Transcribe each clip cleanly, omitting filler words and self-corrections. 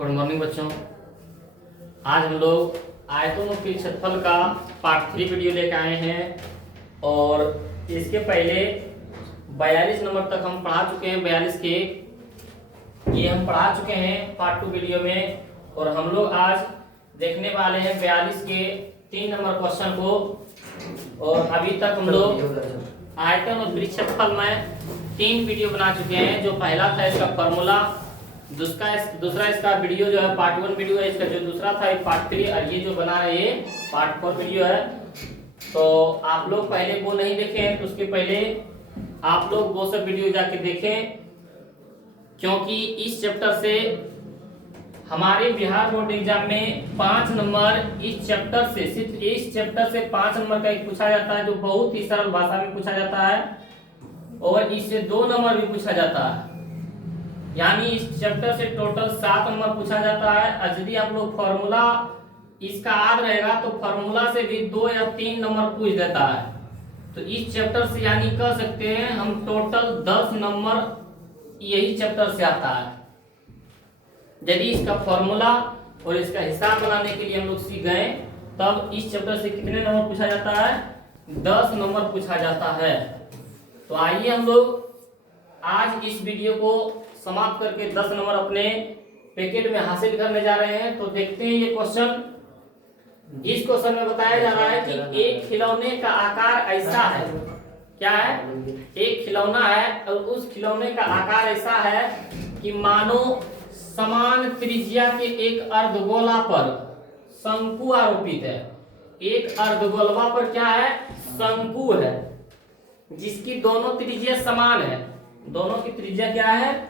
Good morning बच्चों। आज हम लोग आयतों के क्षेत्रफल का पार्ट 3 वीडियो लेकर आए हैं और इसके पहले 42 नंबर तक हम पढ़ा चुके हैं। 42 के ये हम पढ़ा चुके हैं पार्ट 2 वीडियो में, और हम लोग आज देखने वाले हैं 42 के 3 नंबर क्वेश्चन को। और अभी तक हम लोग आयतन और क्षेत्रफल में 3 वीडियो बना चुके हैं। जो पहला था इसका फॉर्मूला, दूसरा इसका वीडियो जो है पार्ट 1 वीडियो है, इसका जो दूसरा था पार्ट 3, और ये जो बना रहे ये पार्ट 4 वीडियो है। तो आप लोग पहले वो नहीं देखे हैं तो उसके पहले आप लोग वो सब वीडियो जाके देखें, क्योंकि इस चैप्टर से हमारे बिहार बोर्ड एग्जाम में 5 नंबर इस चैप्टर से, सिर्फ इस चैप्टर से 5 नंबर का एक पूछा जाता है, जो बहुत ही सरल भाषा में पूछा जाता है, और इससे 2 नंबर भी पूछा जाता है। यानी इस चैप्टर से टोटल 7 नंबर पूछा जाता है। और यदि आप लोग फॉर्मूला इसका याद रहेगा तो फॉर्मूला से भी 2 या 3 नंबर पूछ देता है। तो इस चैप्टर से यानी कह सकते हैं हम टोटल 10 नंबर यही चैप्टर से आता है। यदि इसका फॉर्मूला और इसका हिसाब बनाने के लिए हम लोग सीख गए, तब इस चैप्टर से कितने नंबर पूछा जाता है? 10 नंबर पूछा जाता है। तो आइए हम लोग आज इस वीडियो को समाप्त करके 10 नंबर अपने पैकेट में हासिल करने जा रहे हैं। तो देखते हैं ये क्वेश्चन। इस क्वेश्चन में बताया जा रहा है कि एक खिलौने का आकार ऐसा है। क्या है? एक खिलौना है और उस खिलौने का आकार ऐसा है कि मानो समान त्रिज्या के एक अर्धगोला पर शंकु आरोपित है। एक अर्धगोलवा पर क्या है? शंकु है, जिसकी दोनों त्रिज्या समान है। दोनों की त्रिज्या क्या है?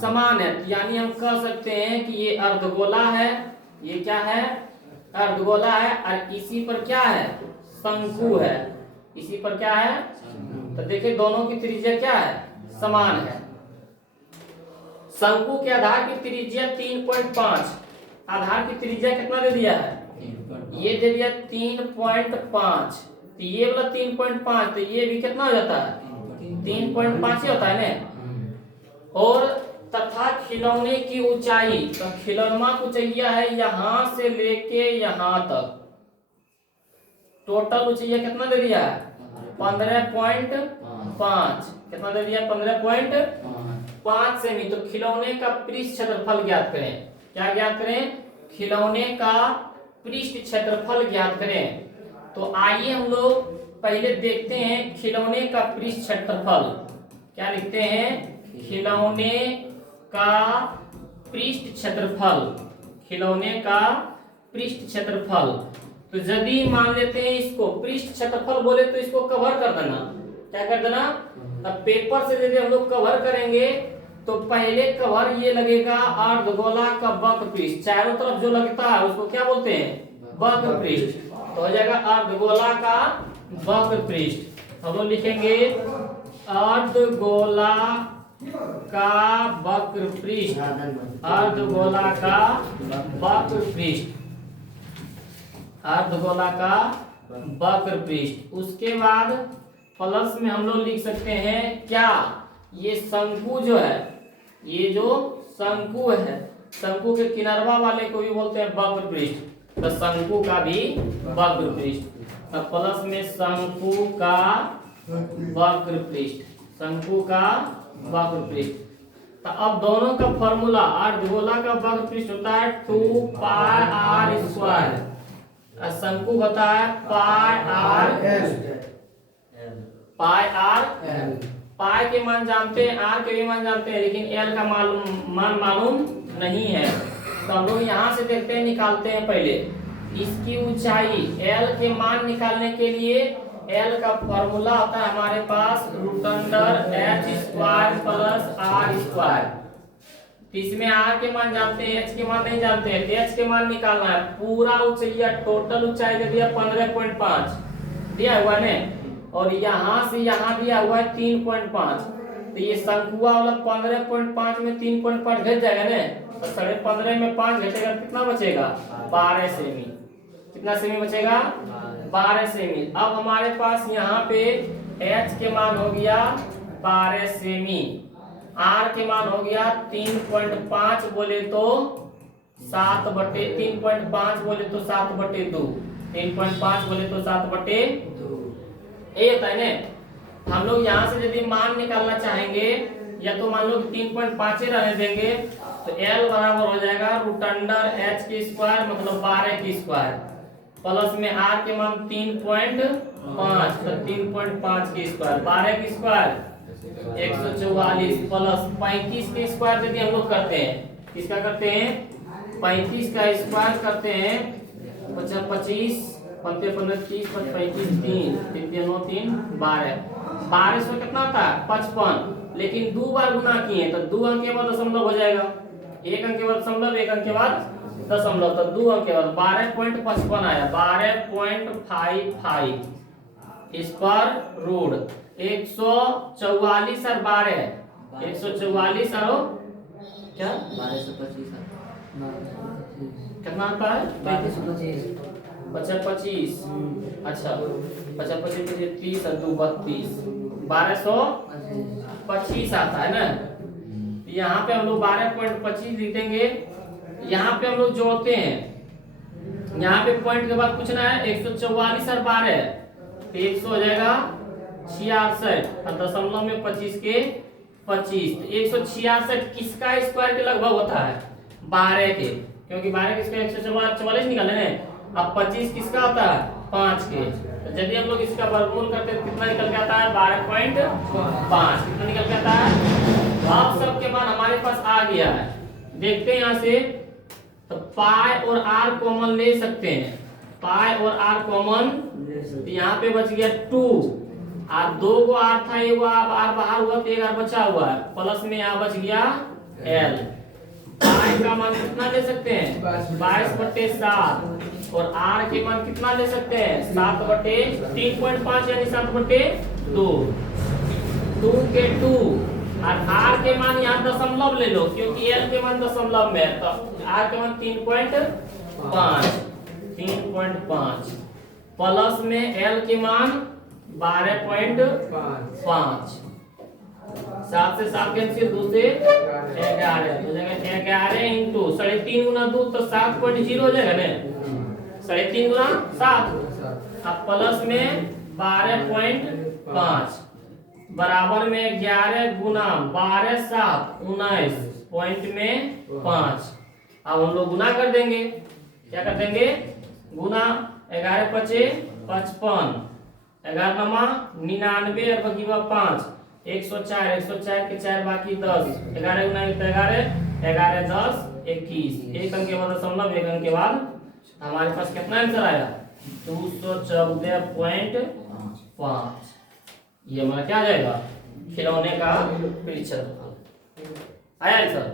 समान है। यानी हम कह सकते हैं कि ये अर्धगोला है, ये क्या है? अर्धगोला है, और इसी पर क्या है? शंकु है। इसी पर क्या है? तो देखिए दोनों की त्रिज्या क्या है? समान है। शंकु के आधार की त्रिज्या 3.5। आधार की त्रिज्या कितना दे दिया है? ये दे दिया 3.5। तो ये वाला 3.5, तो ये भी कितना हो जाता है? 3.5 ही होता है ना। और तथा खिलौने की ऊंचाई, तो खिलौना की ऊंचाई है यहां से लेके यहां तक। टोटल ऊंचाई कितना दे दिया है? 15.5। कितना दे दिया? 15.5 सेमी। तो खिलौने का पृष्ठ क्षेत्रफल ज्ञात करें। क्या ज्ञात करें? खिलौने का पृष्ठ क्षेत्रफल ज्ञात करें। तो आइए हम लोग पहले देखते हैं खिलौने का पृष्ठ क्षेत्रफल। क्या लिखते हैं? खिलौने का पृष्ठ क्षेत्रफल। खिलौने का पृष्ठ क्षेत्रफल। तो यदि मान लेते हैं इसको पृष्ठ क्षेत्रफल बोले तो इसको कवर कर देना। क्या कर देना? अब पेपर से यदि हम लोग कवर करेंगे तो पहले कवर ये लगेगा अर्धगोला का वक्र पृष्ठ। चारों तरफ जो लगता है उसको क्या बोलते हैं? वक्र पृष्ठ। तो हो जाएगा अर्धगोला का वक्र पृष्ठ। हम लोग लिखेंगे अर्धगोला का वक्र पृष्ठ। अर्धगोला का वक्र पृष्ठ। अर्धगोला का वक्र पृष्ठ। उसके बाद प्लस में हम लोग लिख सकते हैं क्या? ये शंकु जो है, ये जो शंकु है, शंकु के किनारवा वाले को भी बोलते हैं वक्र पृष्ठ। तो शंकु का भी वक्र पृष्ठ। तो प्लस में शंकु का वक्र पृष्ठ। शंकु का वक्र पृष्ठ। तो अब दोनों का फॉर्मूला, अर्धगोला का वक्र पृष्ठ होता है 2 पाई आर स्क्वायर, और शंकु होता है पाई आर। पाई आर, पाई के मान जानते हैं, आर के भी मान जानते हैं, लेकिन एल का मान मालूम नहीं है। तो हम लोग यहाँ से देखते हैं, निकालते हैं पहले इसकी ऊंचाई। एल के मान निकालने के लिए एल का फॉर्मूला होता है हमारे पास √h² प्लस आर स्क्वायर। इसमें आर के मान जानते हैं, एच के मान नहीं जानते हैं। एच के मान निकालना है। पूरा ऊंचाई, टोटल ऊंचाई दे दिया 15.5 दिया हुआ है, और यहाँ से यहाँ दिया हुआ है 3.5। तो ये शंकुआ वाला 15.5 में 3.5 घट जाएगा ना। तो 15.5 में 5 घटेगा, कितना बचेगा? 12 सेमी। कितना सेमी बचेगा? 12 सेमी। अब हमारे पास यहाँ पे h के मान हो गया 12 सेमी, r के मान हो गया 3.5 बोले तो 3.5 बोले तो 7/2, 3.5 बोले तो 7/2 ये होता है ना। हम लोग यहाँ से यदि मान निकालना चाहेंगे या तो मान लो 3.5 रहने देंगे तो L बराबर हो जाएगा √h² मतलब 12 प्लस में R के मान 3.5 तो 3.5 12 144 प्लस 35 के स्क्वायर यदि हम लोग करते हैं, किसका करते हैं 35 का स्क्वायर करते हैं 25 15 15 30 35 3 3 3 9 3 12 से कितना था 55, लेकिन 2 बार गुना किए तो 2 अंक के बाद दशमलव हो जाएगा, 1 अंक के बाद दशमलव 1 अंक के बाद दशमलव, तो 2 अंक के बाद 12.55 आया 12.55 स्क्वायर रूट 144 और 12 144 और क्या 12 से 25 कितना आता है 35 25 25 अच्छा 25 30 और 2 32 1225 आता है ना। यहाँ पे हम लोग 12.25 लिख देंगे, यहाँ पे हम लोग जोड़ते हैं, यहाँ पे पॉइंट के बाद पूछना है 144 और 12 तो 100 हो जाएगा 66 और दशमलव में 25 के 25 तो 166 किसका स्क्वायर के लगभग होता है 12 के, क्योंकि 12 किसका 144 निकाले ना। अब 25 किसका होता है 5 के, तो यदि हम लोग इसका वर्गमूल करते हैं कितना निकल के आता है 12.5 कितना निकल के आता है। अब सब के मान हमारे पास आ गया है, देखते हैं यहाँ से तो पाई और आर कॉमन ले सकते हैं, पाई और आर कॉमन तो यहाँ पे बच गया 2 और 2 को आर था एगो आर बाहर हुआ तो एक आर बचा हुआ है, प्लस में यहाँ बच गया एल। पाई का मान कितना ले सकते हैं 22/7 और आर के मान कितना ले सकते हैं 7/3.5 यानी 7/2 2 के 2 और आर के मान यहाँ दशमलव ले लो क्योंकि एल के मान दशमलव में है, तो आर के मान 3.5 प्लस में एल के मान 12.5 7 से 7 कैंसिल 2 से 11 तो जगह 11 इंटू 3.5 गुना 2 तो 7.0 हो जाएगा ना 3.5 गुना 7 अब प्लस में 12.5 बराबर में 11 गुना 12 7 19 पॉइंट में 5। अब हम लोग गुना कर देंगे, क्या कर देंगे गुना 11 5 55 11 नमा 99 और बाकी 5 104 के 4 बाकी 10 11 गुना 11 11 10 21 एक अंक के बाद दशमलव एक अंक के बाद हमारे पास कितना आंसर आया 214.5। ये हमारा क्या आ जाएगा खिलौने का प्रतिशत आया आंसर।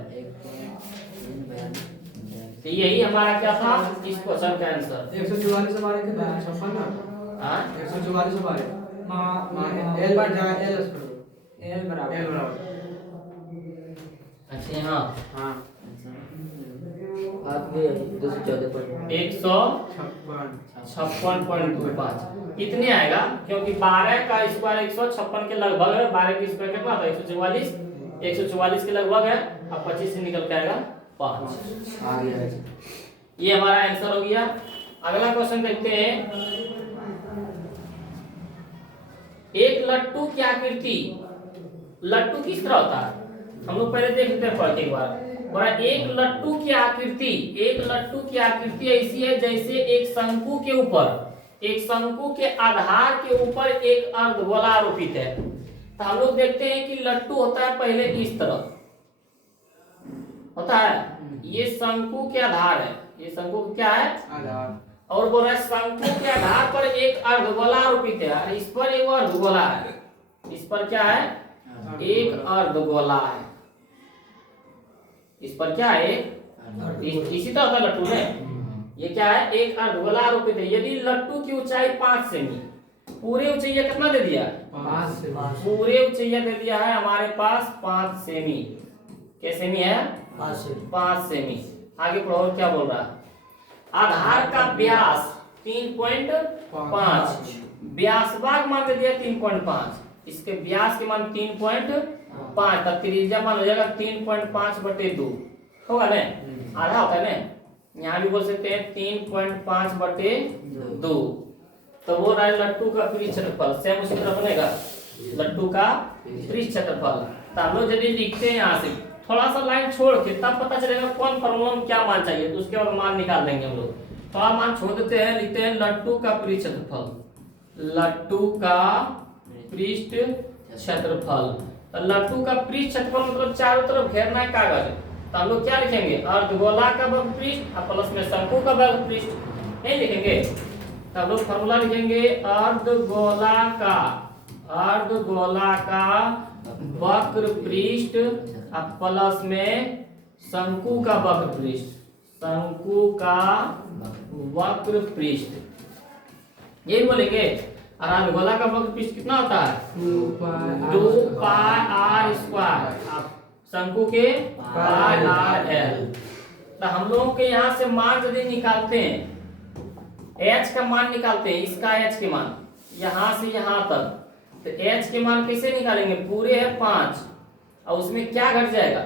तो यही हमारा क्या था इस क्वेश्चन का आंसर 144 हमारे कितना 56 ना। हां 144 हमारे एल बार जा एल बराबर अच्छा हां हां आप भी 156.25 कितने आएगा क्योंकि 12 का स्क्वायर 156 के लगभग है, 12 की स्क्वायर कितना था 144 के लगभग है, अब 25 से निकल के आएगा 5 आ गया। ये हमारा आंसर हो गया। अगला क्वेश्चन देखते हैं, एक लट्टू की आकृति, लट्टू किस तरह होता है हम लोग पहले देख लेते हैं पढ़ के एक बार। और एक लट्टू की आकृति ऐसी है जैसे एक शंकु के ऊपर, एक शंकु के आधार के ऊपर एक अर्धगोला आरोपित है। तो हम लोग देखते हैं कि लट्टू होता है पहले इस तरह होता है, ये शंकु के आधार है, ये शंकु क्या है आधार, और बोल रहा है शंकु के आधार पर एक अर्धगोला आरोपित है, इस पर एक अर्धगोला है, इस पर क्या है एक अर्धगोला है, इस पर क्या है इसी तरह का लट्टू है, ये क्या है एक अर्धगोला आरोपित है। यदि लट्टू की ऊंचाई 5 सेमी, पूरे ऊंचाइया कितना दे दिया 5 से पूरे ऊंचाइया दे दिया है हमारे पास 5 सेमी, क्या सेमी है 5 सेमी। आगे पढ़ो क्या बोल रहा है, आधार का व्यास 3.5, व्यास भाग मान दे दिया 3.5, इसके व्यास के मान 3.5 तब त्रिज्या मान हो जाएगा 3.5/2 होगा ना, आधा होता है ना यहाँ भी बोल सकते हैं 3.5/2। तो वो रहा लट्टू का पृष्ठ क्षेत्रफल। सेम उसी तरह बनेगा लट्टू का पृष्ठ क्षेत्रफल। तो हम लोग यदि लिखते हैं यहाँ से थोड़ा सा लाइन छोड़ के, तब पता चलेगा कौन फॉर्मूला में क्या मान चाहिए, तो उसके बाद मान निकाल देंगे हम लोग। थोड़ा मान छोड़ देते हैं, लिखते हैं लट्टू का पृष्ठ क्षेत्रफल। लट्टू का पृष्ठ क्षेत्रफल। तो लट्टू का पृष्ठ क्षेत्रफल मतलब चारों तरफ घेरना है कागज। तो हम लोग क्या लिखेंगे, अर्धगोला का वर्ग पृष्ठ और प्लस में शंकु का वर्ग पृष्ठ, यही लिखेंगे। तो हम लोग फॉर्मूला लिखेंगे अर्धगोला का वक्र पृष्ठ और प्लस में शंकु का वक्र पृष्ठ। शंकु का वक्र पृष्ठ यही बोलेंगे। और अर्धगोला का वक्र पृष्ठ कितना होता है, 2πr²। शंकु के πr/l। तो हम लोग के यहाँ से मान यदि निकालते हैं, h का मान निकालते हैं, इसका h के मान यहाँ से यहाँ तक, तो h के मान कैसे निकालेंगे, पूरे है 5 और उसमें क्या घट जाएगा,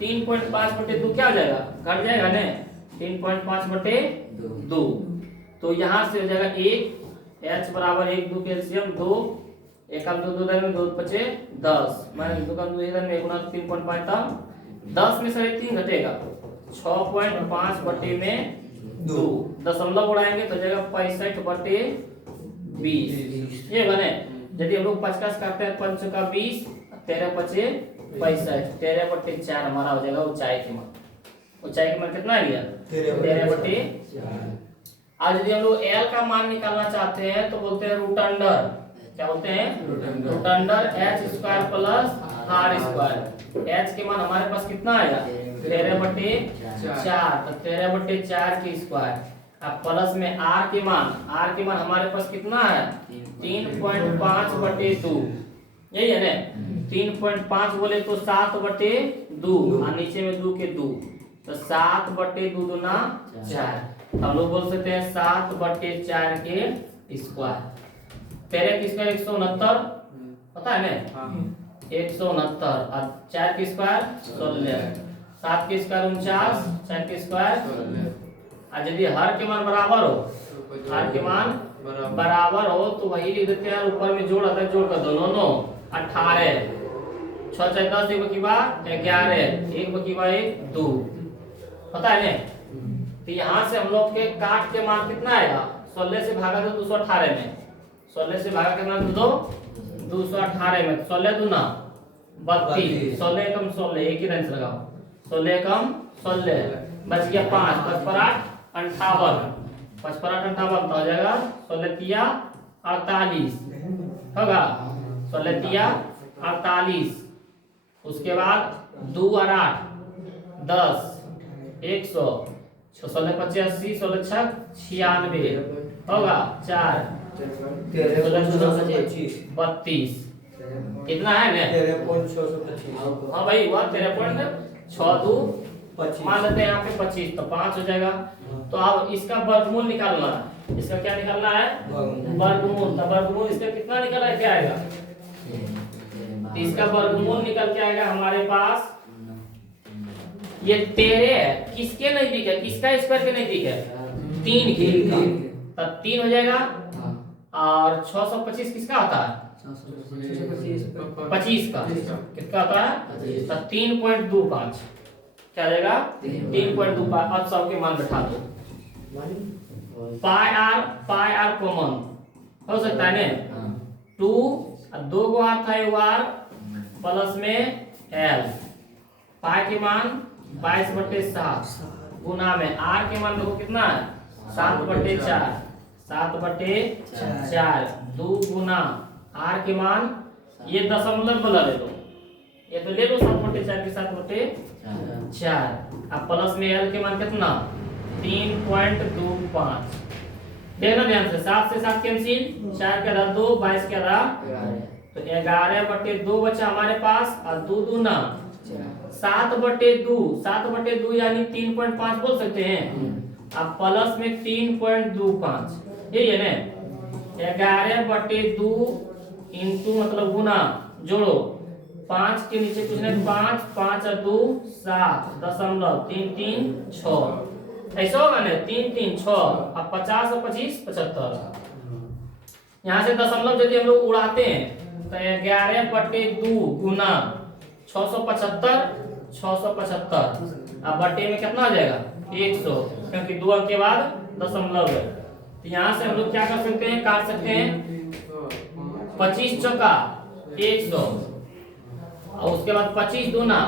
3.5/2 क्या हो जाएगा, घट जाएगा ना 3.5/2। तो यहाँ से हो जाएगा 1, h बराबर 1 2 कैल्शियम 2, 1 2 2 में 2 बचे 10, माइनस 2 2 इधर में 1 3.5 था, 10 में से 3 घटेगा 6.5/2। दशमलव उड़ाएंगे तो जाएगा 65/20। ये बने। यदि हम लोग 50 करते हैं 5 का 20, 13 बचे 65, 13/4 हमारा हो जाएगा ऊंचाई के मान। ऊंचाई के मान कितना लिया, 13/4। आज यदि हम लोग L का मान निकालना चाहते हैं तो बोलते हैं रूट अंडर, क्या बोलते हैं, root under h² + r²। h के मान हमारे पास कितना आएगा, 13/4। तो 13/4 की स्क्वायर अब प्लस में r के मान हमारे पास कितना है, 3.5/2। यही है ना, 3.5 बोले तो 7/2 और नीचे में 2 के 2, तो 7/2 दूना 4। हम लोग बोल सकते हैं 7/4 के स्क्वायर। 13 की स्क्वायर 169, पता है ना, 169 और 4 की स्क्वायर 16, 7 की स्क्वायर 49, 4 की स्क्वायर। और यदि हर के मान बराबर हो, हर के मान बराबर हो तो वही लिख देते हैं, ऊपर में जोड़ आता है, जोड़ कर दो 9 9 18, 6 4 10, 1 बकी बा 11, 1 बकी बा 1 2, पता है ना। तो यहाँ से हम लोग के काट के मान कितना आएगा, 16 से भागा दो 218 में, 16 से भागा कितना दो 218 में, 16 दूना 32, 16 कम 16, एक ही रंग लगाओ, 16 कम 16 बच गया 5, 5 पर 8 58, 5 पर 8 58 तो हो जाएगा 16 तिया 48 होगा, 16 तिया 48। उसके बाद 2 और 8 10 100, 16 25 80, 16 छक 96 होगा 4, 32 कितना है ना, 13.625। हाँ भाई वह 13.62 मान लेते हैं यहाँ पे 25, तो 5 हो जाएगा। तो अब इसका वर्गमूल निकालना है, इसका क्या निकालना है, वर्गमूल। तो वर्गमूल इसका कितना निकला है, क्या आएगा, तो इसका वर्गमूल निकल के आएगा हमारे पास, ये 13 है, किसके नजदीक है, किसका स्क्वायर के नजदीक है, 3 के, तब 3 हो जाएगा। और 625 किसका आता है, 25 का कितना आता है, तो 3.25 क्या आ जाएगा, 3.25। अब सब के मान बैठा दो, पाई आर कॉमन हो सकता है ना, 2 और 2 को आर था वार प्लस में l, पाई के मान 22/7 गुना में r के मान देखो कितना है, 7/4, 7/4 2 गुना r के मान, ये दशमलव वाला ले लो, ये तो ले लो 7/4 के 7/4। अब प्लस में l के मान कितना, 3.25। देखना ध्यान से, 7 से 7 कैंसिल, 4 के आधा 2, 22 के आधा, तो 11/2 बचा हमारे पास, और 2 दूना 7/2, 7/2 यानी 3.5 बोल सकते हैं। अब प्लस में 3.25, यही है ना, 11/2 इंटू मतलब गुना, जोड़ो 5 के नीचे कुछ नहीं, 5 5 और 2 7 दशमलव 336 ऐसा होगा ना, 3 3 6, अब 50 और 25 75। यहाँ से दशमलव यदि हम लोग उड़ाते हैं तो 11/2 गुना 675 675, अब बटे में कितना हो जाएगा 100, क्योंकि 2 अंक के बाद दशमलव है। तो यहाँ से हम लोग क्या कर सकते हैं, काट सकते हैं 25 चौका 100, और उसके बाद 25 दूना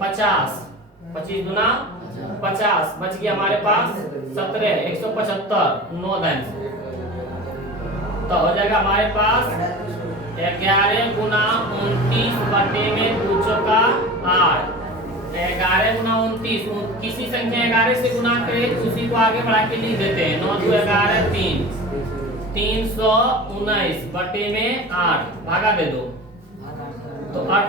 50, 25 दूना 50, बच गया हमारे पास 17, 175 9 दान से। तो हो जाएगा हमारे पास 11 गुना 29 बटे में 2 चौका 8, 11 गुना 29, किसी संख्या 11 से गुना करें उसी को आगे बढ़ा के लिख देते हैं, 9 2 11 3, 319 बटे में 8 भागा दे दो, तो 8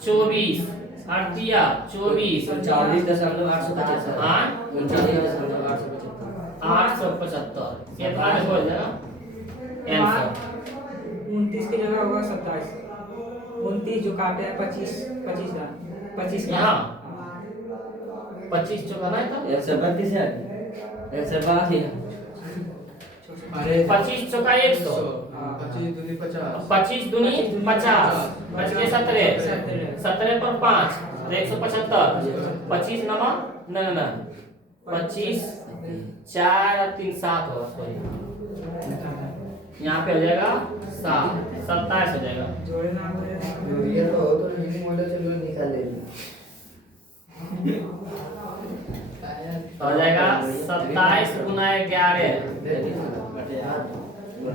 24, 39.875। हाँ 39.875। 875 ये बात हो जाएगा आंसर। 29 की जगह होगा 27, 29 जो काटे हैं 25 यहाँ 25 चौका नहीं था, 132 है, 182 है। अरे 25 चौका 100, 25 दूनी 50, 25 दूनी 50, बच गए 17, 17 पर 5 तो 175, 25 नमा न 25 4 और 3 7 होगा, सॉरी यहाँ पे हो जाएगा 7 27 हो जाएगा। जोड़े ना बोले ये तो हो तो नहीं बोले चलो निकाल ले। तो हो जाएगा 27 गुना 11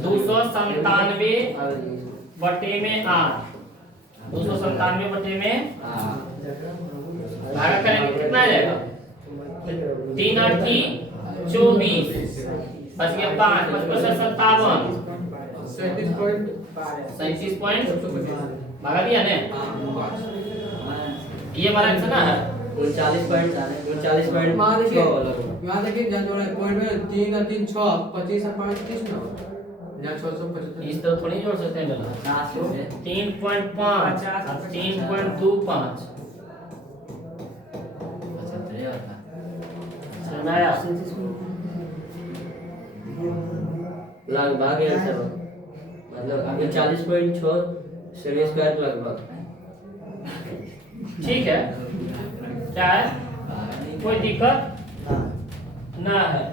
297 बटे में 8, 297 बटे में भागा करेंगे कितना आ जाएगा, 3 8 24, बच गया 5 55 57 37 पॉइंट भागा दिया ने, ये हमारा आंसर ना है 39.4 मान लीजिए यहाँ देखिए जहाँ जोड़े पॉइंट में 3 और 3 6, 25 और 5 30 ना, यहाँ 675 इस तरह थोड़ी जोड़ सकते हैं बेटा, 3.5 3.25 सुनाया लगभग है सर, मतलब अभी 40.6 सेमी स्क्वायर लगभग। ठीक है, क्या है कोई दिक्कत ना है।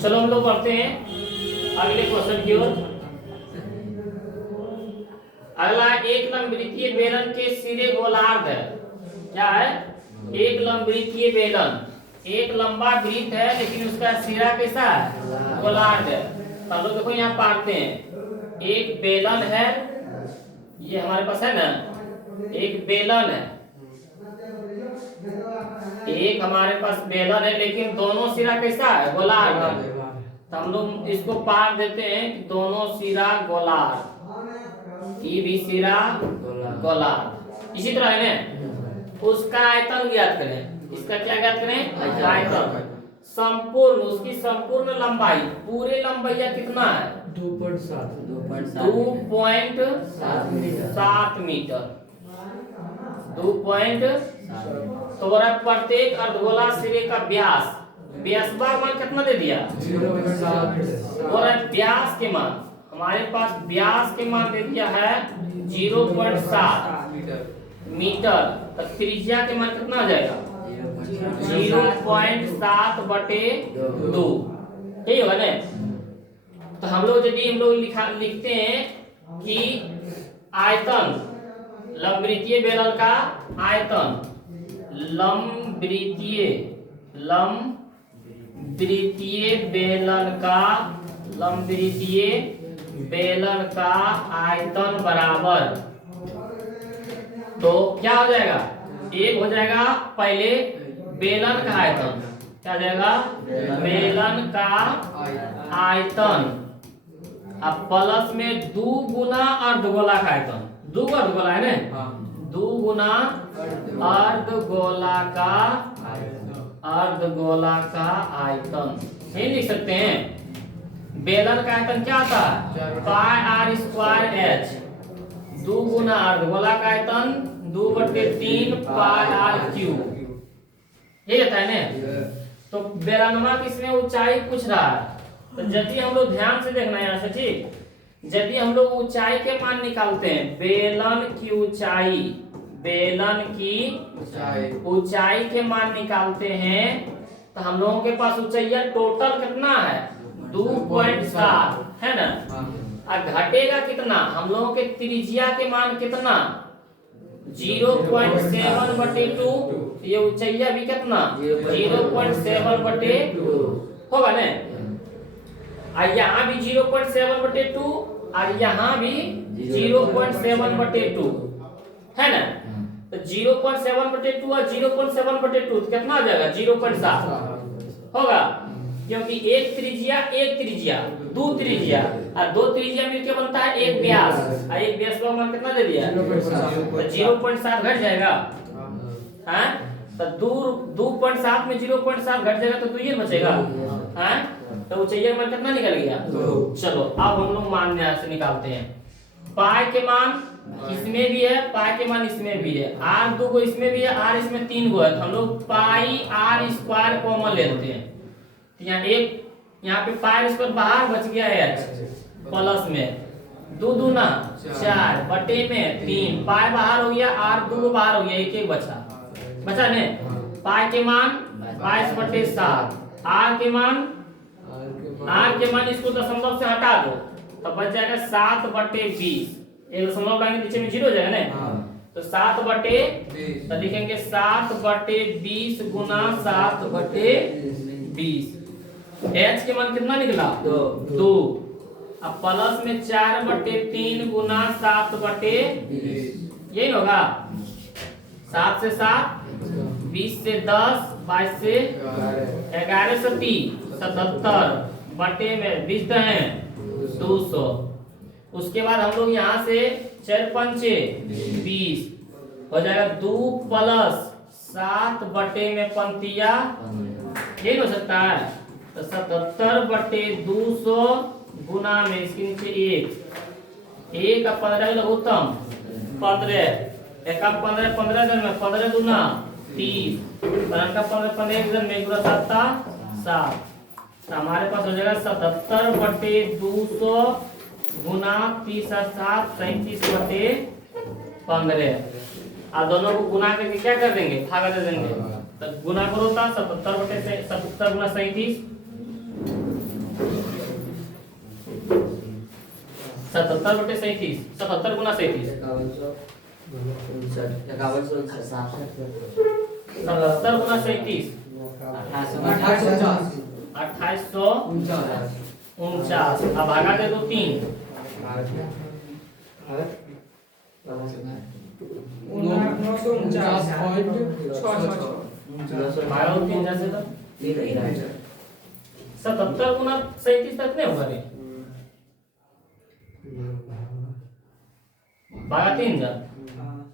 चलो हम लोग बढ़ते हैं अगले क्वेश्चन की ओर। अगला, एक लंबवृत्तीय बेलन के सिरे गोलार्ध है। क्या है, एक लंबवृत्तीय बेलन, एक लंबा वृत्त है लेकिन उसका सिरा कैसा है, गोलार्ध है। तो हम लोग देखो यहाँ पाते हैं, एक बेलन है, ये हमारे पास है ना, एक बेलन है, एक हमारे पास बेलन है लेकिन दोनों सिरा कैसा है, गोलार्ध है। तो हम लोग इसको पार देते हैं कि दोनों सिरा गोलार्ध, ये भी सिरा गोलार्ध। इसी तरह है ना, उसका आयतन ज्ञात करें। इसका क्या ज्ञात करें, आयतन। संपूर्ण, उसकी संपूर्ण लंबाई, पूरे लंबाई कितना है, 2.7 2.7 मीटर, 2.7। तो प्रत्येक अर्धगोला सिरे का व्यास, व्यासवा मान कितना दे दिया, 0.7 और व्यास के मान, हमारे पास व्यास के मान दे दिया है 0.7 मीटर। तो त्रिज्या के मान कितना आ जाएगा, 0.7 बटे 2, ठीक होगा ना। तो हम लोग यदि हम लोग लिखते हैं कि आयतन, लंबवृत्तीय बेलन का आयतन, लंबवृत्तीय बेलन का आयतन बराबर, तो क्या हो जाएगा, एक हो जाएगा पहले बेलन का आयतन, क्या हो जाएगा, बेलन का आयतन, अब प्लस में 2 गुना अर्धगोला का आयतन, 2 अर्धगोला है ना, 2 गुना अर्धगोला का आयतन, ये लिख सकते हैं। बेलन का आयतन क्या आता है, पाई r स्क्वायर h, 2 गुना अर्धगोला का आयतन 2/3 पाई आर क्यूब, ये आता है ना। तो बेलनवा किसमें ऊंचाई पूछ रहा है, तो यदि हम लोग ध्यान से देखना यहाँ से, ठीक, यदि हम लोग ऊंचाई के मान निकालते हैं, बेलन की ऊंचाई, बेलन की ऊंचाई के मान निकालते हैं, तो हम लोगों के पास ऊंचाई टोटल कितना है 2.7 है ना। और घटेगा कितना, हम लोगों के त्रिज्या के मान कितना 0.7/2, ये ऊंचाई भी कितना 0.7/2 होगा ना। और यहाँ भी 0.7/2 और यहाँ भी 0.7/2 है ना। तो 0.7/2 और 0.7/2 कितना हो जाएगा 0.7 होगा, क्योंकि एक त्रिज्या दो त्रिज्या और दो त्रिज्या मिलके बनता है एक व्यास, और एक व्यास का मान कितना दे दिया, तो 0.7 घट जाएगा। हाँ, तो 2.7 में 0.7 घट जाएगा तो 2 ही बचेगा। हाँ, तो ऊंचाई का मान कितना निकल गया। चलो अब हम लोग मान यहाँ से निकालते हैं। पाई के मान इसमें भी है, पाई के मान इसमें भी है, आर 2 गो इसमें भी है, आर इसमें 3 गो है, तो हम लोग पाई आर स्क्वायर कॉमन लेते हैं। तो यहाँ पे पाई स्क्वायर बाहर बच गया है प्लस में 2 दूना 4 बटे में 3, पाई बाहर हो गया, आर 2 बाहर हो गया, एक बचा ने। पाई के मान 22/7, आर के मान इसको दशमलव से हटा दो तो बच जाएगा 7/20, एक दशमलव डालेंगे नीचे में 0 हो जाएगा ना। तो 7/20 तो लिखेंगे 7/20 गुना 7/20। एच के मान कितना निकला 2। अब प्लस में 4/3 गुना 7/20, यही होगा। 7 से 7, 20 से 10, 22 से 11 से 30, 77 बटे में 20 है 200। उसके बाद हम लोग यहाँ से 4×5 20 हो जाएगा 2 + 7 बटे में 35, यही हो सकता है। तो 77/200 गुना में इसके नीचे 1 और 15 लघुत्तम 15, 1 का 15 15 दिन में 15 दूना 30, 15 का 15 1 दिन में 1 7 7, हमारे पास हो जाएगा 77/200 गुना 30 और 7 37/15। और दोनों को गुना करके क्या कर देंगे, भागा दे देंगे। तो गुना करो था 77 गुना 37, 77/37, 77 गुना 37, 77 गुना 37 2849। अब भागा दे दो 3, भागा दो 3 जैसे तो 77 गुना 37 तक नहीं होगा रे, भागा 3 जा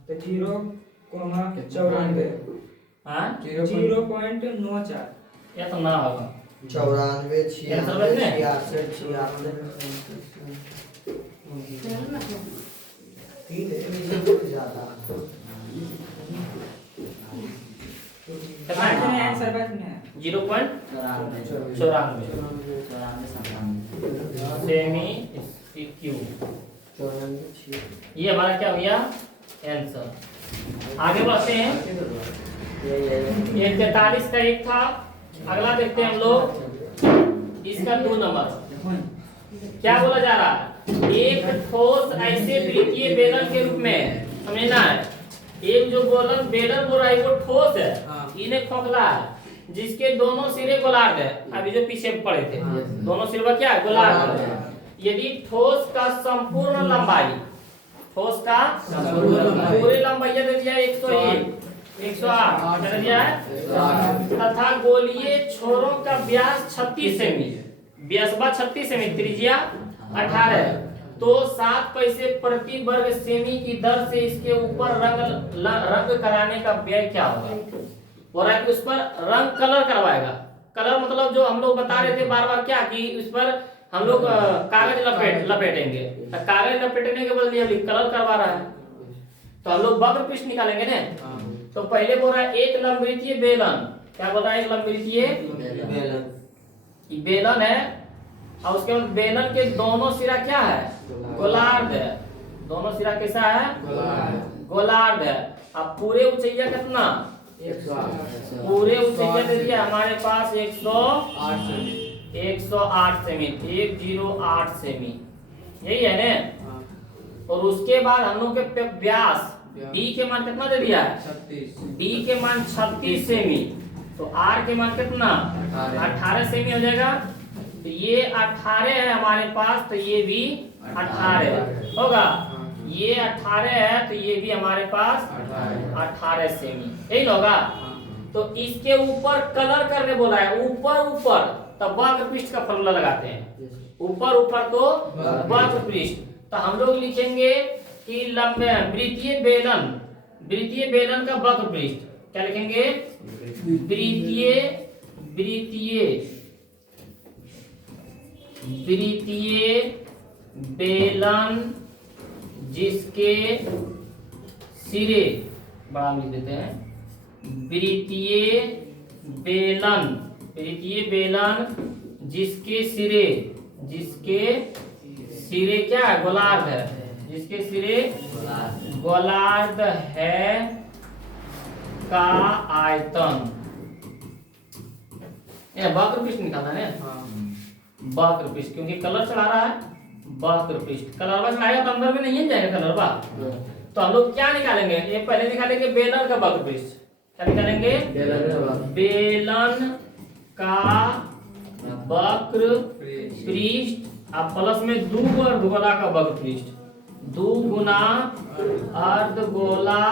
तो 0,94, हाँ 0.94, या तो ना होगा 94 96 कितना है आंसर बात में 0.94 सेमी क्यू। ये हमारा क्या हो गया आंसर। आगे बढ़ते हैं, ये 43 का एक था। अगला देखते हैं हम लोग इसका 2 नंबर। क्या बोला जा रहा है, एक ठोस ऐसे वृत्तीय बेलन के रूप में समझना है। एक जो गोलन बेलन बोल रहा है वो ठोस है, इन्हें खोखला है, जिसके दोनों सिरे गोलार्ध है। अभी जो पीछे पड़े थे दोनों सिरे क्या है गोलार्ध है। यदि ठोस का संपूर्ण लंबाई, ठोस का पूरी लंबाई दे दिया 101, 108 दे दिया है, तथा गोलीय छोरों का व्यास 36 सेमी, व्यासबा 36 सेमी, त्रिज्या 18, तो 7 पैसे प्रति वर्ग सेमी की दर से इसके ऊपर रंग कराने का व्यय क्या होगा। बोल रहा है कि उस पर रंग कलर करवाएगा। कलर मतलब जो हम लोग बता रहे थे बार बार क्या कि उस पर हम लोग कागज लपेटेंगे। तो कागज लपेटने के बदले अभी कलर करवा रहा है, तो हम लोग वक्र पृष्ठ निकालेंगे ना। तो पहले बोल रहा है एक लंबवृत्तीय बेलन। क्या बोल रहा है? एक लंबवृत्तीय बेलन है, और उसके बाद बेलन के दोनों सिरा क्या है? गोलार्ध है। दोनों सिरा कैसा है? गोलार्ध है। अब पूरे ऊंचाइया कितना? 108 पूरे ऊंचाइया दे दिया हमारे पास 8 सेमी। 108 सेमी, 108 सेमी, यही है ना। हाँ, और उसके बाद हम लोग के व्यास डी के मान कितना दे दिया है? 36 डी के मान 36 सेमी। तो आर के मान कितना? 18 सेमी हो जाएगा। तो ये 18 है हमारे पास, तो ये भी 18 होगा। ये 18 है तो ये भी हमारे पास 18 सेमी, यही ना होगा। तो इसके ऊपर कलर करने बोला है, ऊपर तब वक्र पृष्ठ का फॉर्मूला लगाते हैं। ऊपर तो वक्र पृष्ठ। तो हम लोग लिखेंगे कि लंबे वृत्तीय बेलन का वक्र पृष्ठ क्या लिखेंगे? वृत्तीय बेलन जिसके सिरे, बड़ा लिख देते हैं, वृत्तीय बेलन जिसके सिरे क्या है? गोलार्ध है। जिसके सिरे गोलार्ध है का आयतन, ये वक्र पृष्ठ निकालना है। वक्र पृष्ठ, क्योंकि कलर चढ़ा रहा है। वक्र पृष्ठ कलरवा चढ़ाएगा तो अंदर में नहीं जाएगा कलरवा। तो हम लोग क्या निकालेंगे? ये पहले निकालेंगे बेलन का वक्र पृष्ठ। क्या निकालेंगे? बेलन का वक्र पृष्ठ, अब प्लस में 2 अर्धगोला का वक्र पृष्ठ, 2 गुना अर्धगोला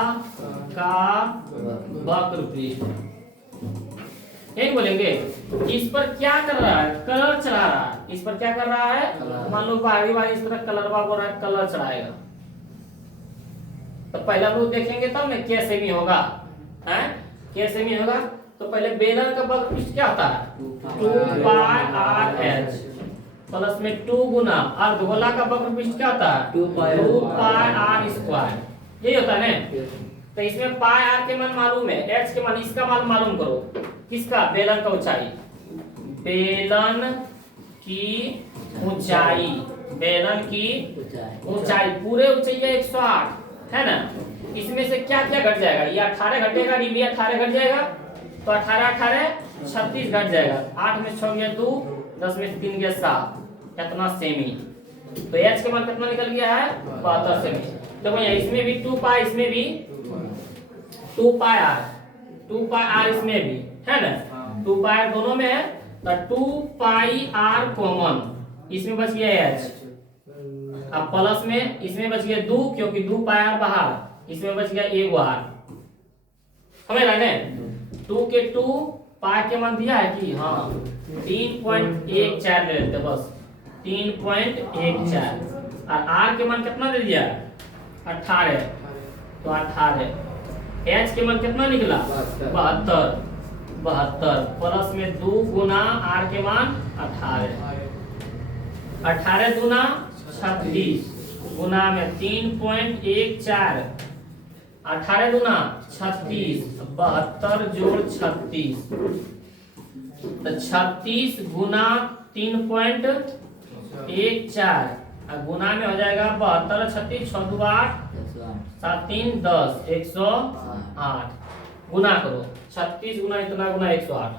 का वक्र पृष्ठ, यही बोलेंगे। इस पर क्या कर रहा है? कलर चढ़ा रहा है। इस पर क्या कर रहा है? मान लो बारी इस तरह कलर बोल रहा है, कलर चढ़ाएगा। तो पहले हम लोग देखेंगे तब ना क्या सेमी होगा, हैं? क्या सेमी होगा? तो पहले बेलन का वक्र पृष्ठ क्या होता है? 2 पाई आर एच, प्लस में 2 गुना अर्धगोला का वक्र पृष्ठ क्या होता है? 2 पाई आर स्क्वायर, यही होता है ना। तो इसमें पाई आर के मान मालूम है, एच के मान, इसका मान मालूम करो। किसका? बेलन का ऊंचाई, बेलन की ऊंचाई, बेलन की ऊंचाई पूरे ऊंचाई 108 है ना। इसमें से क्या क्या घट जाएगा? ये 18 घटेगा, ये 18 घट जाएगा। तो 18 36 घट जाएगा। 8 में 6 गया 2, 10 में 3 गया 7, कितना सेमी। तो एच के मान कितना निकल गया है? 72 सेमी। तो भैया इसमें भी 2 पाई, इसमें भी 2 पाई आर इसमें भी है ना। 2 पाई आर दोनों में है, तो 2 पाई आर कॉमन, इसमें बच गया एच। अब प्लस में इसमें बच गया 2, क्योंकि 2 पाई आर बाहर, इसमें बच गया 1 आर। समझ रहे हैं? 2 के 2 पाई के मान दिया है कि हाँ 3.14 ले लेते बस, 3.14। और आर के मान कितना दे दिया? 18। तो 18 एच के मान कितना निकला? 72 प्लस में 2 गुना आर के मान 18 गुना 36 गुना में 3.14, 18 गुना 36, 72 जोड़ 36, तो 36 गुना 3.14 और गुना में हो जाएगा 72, 36, 6 2 8, 7 3 10, 108। गुना करो 36 गुना इतना गुना 108,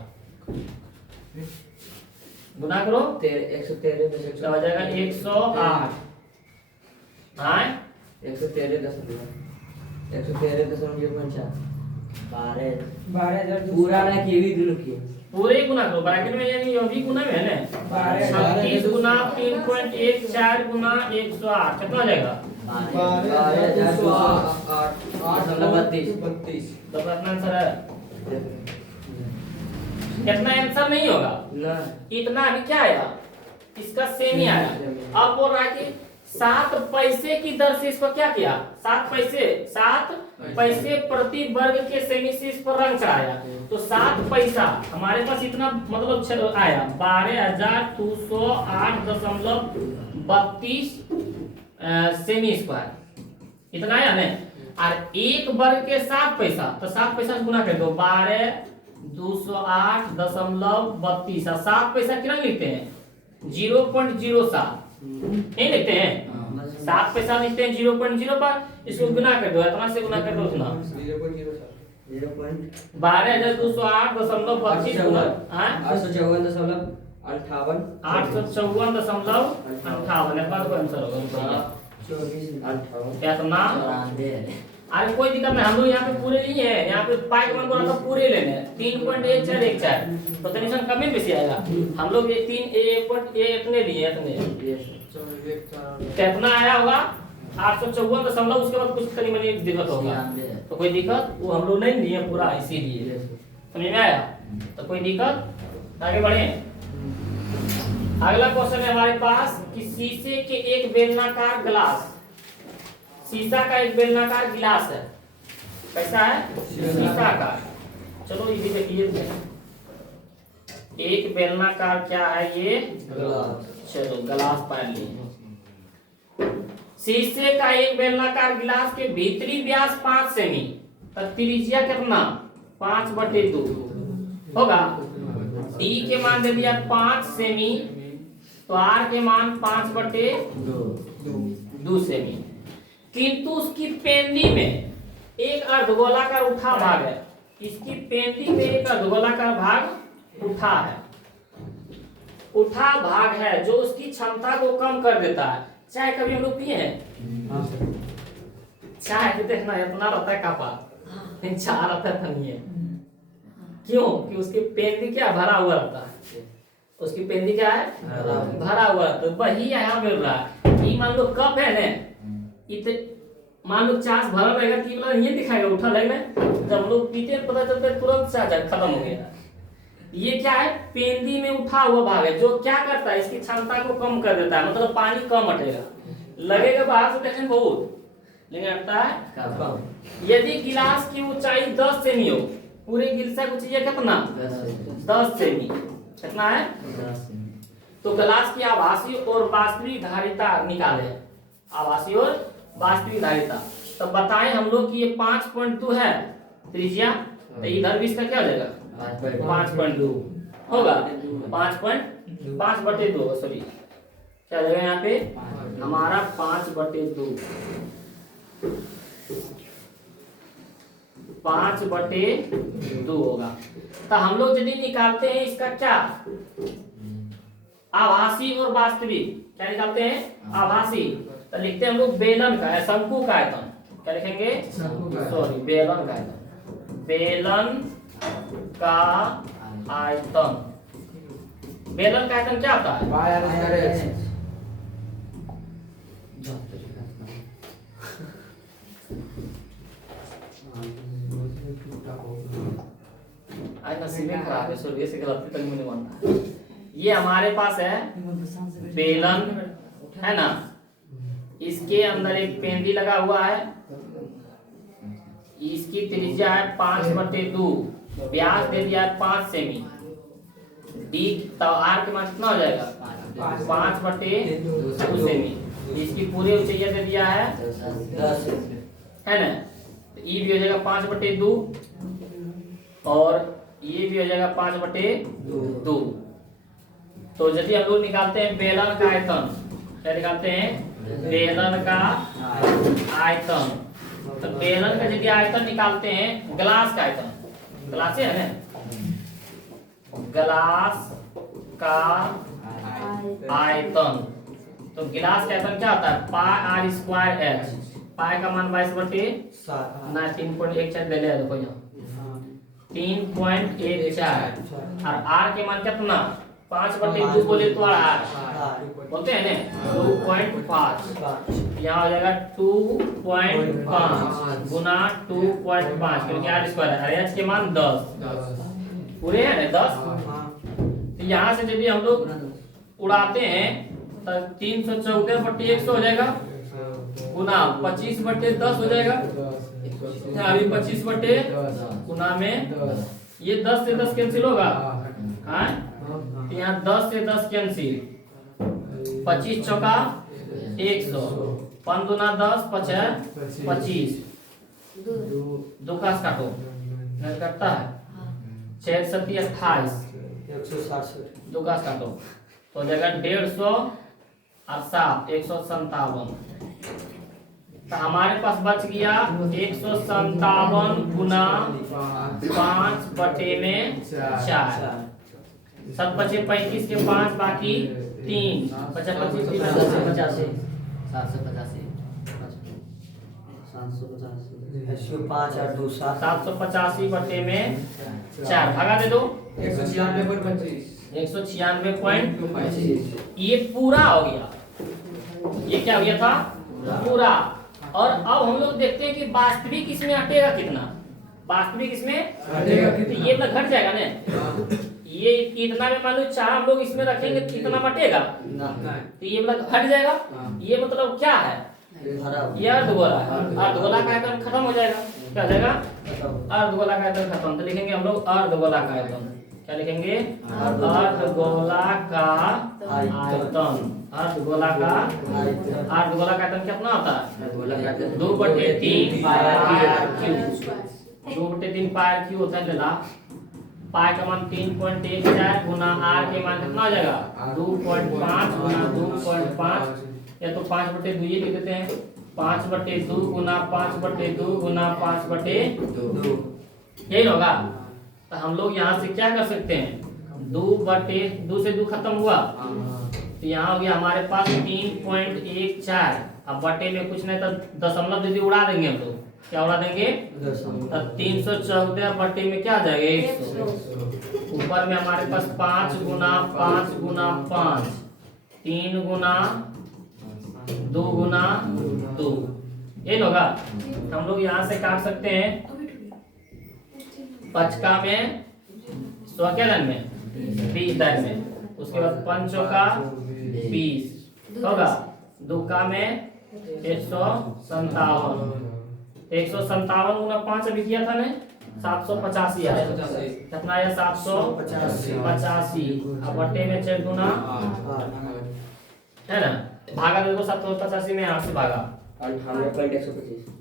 गुना करो 113 तो हो जाएगा 108। हाँ 12 पूरा ना की भी दोनों की पूरे ही गुना करो, ब्रैकेट में यानी ये भी गुना में है ना। 36 गुना 3.14 गुना 108 कितना हो जाएगा? 32। तो अपना आंसर है कितना? आंसर नहीं होगा ना इतना। अभी क्या आया? इसका सेमी आया। अब बोल रहा है कि 7 पैसे की दर से इसको क्या किया, 7 पैसे प्रति वर्ग के सेमी से इस पर रंग चढ़ाया। तो 7 पैसा हमारे पास इतना मतलब आया 12,208.32 सेमी स्क्वायर, इतना आया ना। और 1 वर्ग के 7 पैसा, तो 7 पैसा से गुना कर दो 12,208.32। 7 पैसा कितना लिखते हैं 0.07, नहीं लिखते हैं 7 पैसा लिखते हैं 0.0 पर, इसको गुना कर दो, इतना से गुना कर दो उतना 12,208.32 गुना 854.58 इतना तो आंसर होगा। कितना? अरे कोई दिक्कत नहीं, हम लोग यहाँ पे पूरे नहीं है, यहाँ पे पाई का मान बोला था पूरे लेने हैं 3.1414, तो टेंशन कम में बेसी आएगा। हम लोग ये 3 इतने लिए इतने कितना आया होगा 854 उसके बाद कुछ करीब मनी दिक्कत होगा, तो कोई दिक्कत वो हम लोग नहीं लिए पूरा, इसीलिए समझ में आया। तो कोई दिक्कत, आगे बढ़े। अगला क्वेश्चन है हमारे पास कि शीशे के एक बेलनाकार गिलास, शीशा का एक बेलनाकार गिलास है, कैसा है शीशा का। चलो इसी देखिए, एक बेलनाकार क्या है ये चलो गिलास पढ़ लिए। शीशे का एक बेलनाकार गिलास के भीतरी व्यास 5 सेमी, तो त्रिज्या कितना 5/2 होगा। डी के मान दे दिया 5 सेमी, तो आर के मान 5/2 सेमी। किंतु उसकी पेंदी में एक अर्धगोलाकार उठा भाग है, इसकी पेंदी में एक अर्धगोलाकार भाग उठा है, उठा भाग है जो उसकी क्षमता को कम कर देता है। चाय कभी हम लोग पिए हैं, चाय के देखना इतना रहता है कापा, चाय रहता है नहीं है, क्यों कि उसकी पेंदी क्या भरा हुआ रहता है, उसकी पेंदी क्या है भरा हुआ। तो वही यहाँ मिल रहा है। ये मान लो कप है ना, मान लो चास भरा रहेगा कि मतलब ये दिखाएगा उठा लगना, जब हम लोग पीते हैं पता चलता है तुरंत चार्ज खत्म हो गया। ये क्या है पेंदी में उठा हुआ भाग है जो क्या करता है इसकी क्षमता को कम कर देता है, मतलब पानी कम हटेगा, लगेगा बाहर से टेंशन बहुत, लेकिन हटता है। यदि गिलास की ऊंचाई 10 सेमी हो, पूरे गिलास की ऊंचाई कितना 10 सेमी, कितना है तो गिलास की आभासी और वास्तविक धारिता निकाले, आभासी और वास्तविक धारिता। तो बताएं हम लोग कि ये 5.2 है त्रिज्या, तो इधर भी इसका क्या हो जाएगा 5.2 होगा, 5/2 सॉरी क्या हो जाएगा यहाँ पे हमारा 5/2 होगा। तो हम लोग यदि निकालते हैं इसका क्या आभासी और वास्तविक, क्या निकालते हैं आभासी, तो लिखते हैं हम लोग बेलन का है शंकु का आयतन, क्या लिखेंगे सॉरी बेलन का आयतन, बेलन का आयतन। बेलन का आयतन क्या होता है आज नसीब खराब है, सूर्य से गलती तक नहीं बनता। ये हमारे पास है बेलन है ना, इसके अंदर एक पेंदी लगा हुआ है, इसकी त्रिज्या है 5/2, व्यास दे दिया है 5 सेमी, डी तो आर के मान कितना हो जाएगा 5/2 सेमी, इसकी पूरी ऊंचाई दे दिया है 10 है ना, तो ई भी हो जाएगा 5/2 और ये भी हो जाएगा 5/2। तो यदि हम लोग निकालते हैं बेलन का आयतन, क्या निकालते हैं बेलन का आयतन, तो बेलन का यदि आयतन निकालते हैं ग्लास का आयतन, ग्लास है ना, ग्लास का आयतन, तो गिलास का आयतन क्या होता है πr²h, पाई का मान 22/7 ना 3.14 ले ले देखो यहाँ 3.14 और r के मान कितना 5/2 बोले तो r बोलते हैं ना 2.5, यहाँ हो जाएगा 2.5 गुना 2.5 क्योंकि r² है, h के मान 10 पूरे है ना 10। तो यहाँ से यदि हम लोग उड़ाते हैं 314/100 हो जाएगा गुना 25/10 हो जाएगा। अभी 25/10 गुना में ये 10 से 10 कैंसिल होगा। हाँ यहाँ 10 से 10 कैंसिल, 25 चौका 100, 5 दूना 10, 25 दो का काटो नहीं कटता है, 6 7 28 167 दो का काटो तो हो जाएगा 150 और 7 157। तो हमारे पास बच गया 157 गुना 5/4 सब बचे 35 के 5 बाकी 3 बचा 25 785 785/4 भागा दे दो 196.25 ये पूरा हो गया। ये क्या हो गया था पूरा। और अब हम लोग देखते हैं कि वास्तविक इसमें हटेगा कितना। वास्तविक इसमें हटेगा तो कितना? ये मतलब घट जाएगा ना। ये इतना में मान लो 4 हम लोग इसमें रखेंगे तो कितना बटेगा तो ये मतलब घट जाएगा। ये मतलब क्या है ये अर्धगोला है। अर्धगोला का आयतन खत्म हो जाएगा। क्या हो जाएगा अर्धगोला का आयतन खत्म। तो लिखेंगे हम लोग अर्धगोला का आयतन। क्या लिखेंगे अर्धगोला का आयतन। अर्धगोला का आयतन कितना होता है 2/3 पाई/3 2/3 पाई/3 होता है। लेला पाई का मान 3.14 गुना r के मान कितना हो जाएगा 2.5 गुना 2.5 या तो 5/2 लिख देते हैं। 5/2 गुना 5/2 गुना 5/2 यही होगा। तो हम लोग यहाँ से क्या कर सकते हैं 2 से 2 खत्म हुआ तो यहाँ हो गया हमारे पास 3.14। अब बटे में कुछ नहीं तो दशमलव दीदी उड़ा देंगे हम लोग। क्या उड़ा देंगे 314 बटे में क्या आ जाएगा 100। ऊपर में हमारे पास 5 गुना 5 गुना 5 3 गुना 2 गुना 2 ये होगा। हम लोग यहाँ से काट सकते हैं 5 में 100 क्या दान में 20 दान में। उसके बाद 5 का 20 होगा 2 का में 157 गुना 5 अभी किया था ने 785 आया। कितना आया 785। अब बटे में 4 गुना है ना भागा दे दो 785 में 8 से भागा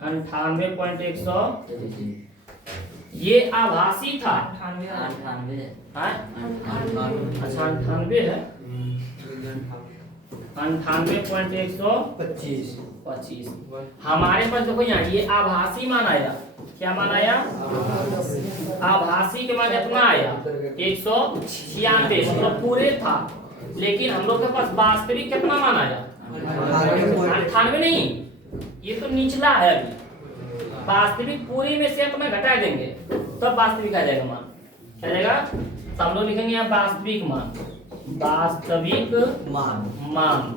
98.125। ये आभासी था। 98 हाँ? अच्छा 98 है 98.125। हमारे पास देखो यहाँ ये आभासी मान आया। क्या मान आया आभासी के मान कितना आया 196 मतलब पूरे था। लेकिन हम लोग के पास वास्तविक कितना मान आया 98 नहीं ये तो निचला है। अभी वास्तविक पूरी में से अपना घटा देंगे तब वास्तविक आ जाएगा मान। क्या जाएगा तो हम लोग लिखेंगे यहाँ वास्तविक मान। वास्तविक मान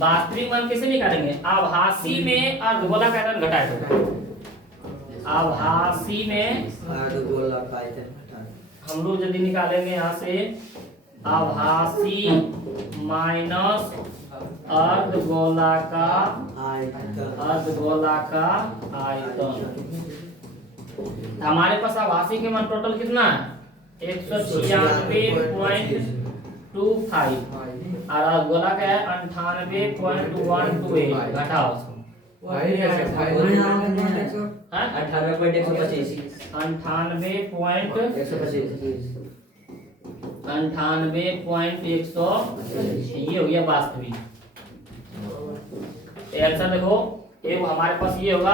वास्तविक मान कैसे निकालेंगे आभासी में अर्धगोला का आयतन घटा दो। आभासी में हम लोग यदि निकालेंगे यहाँ से आभासी माइनस अर्धगोला का आयतन। हमारे पास आभासी के मान टोटल कितना है 196.25 और अर्धगोला का है 98.128 घटाओ उसको। वही है 98.125 ये हो गया वास्तविक। आंसर देखो एक हमारे पास ये होगा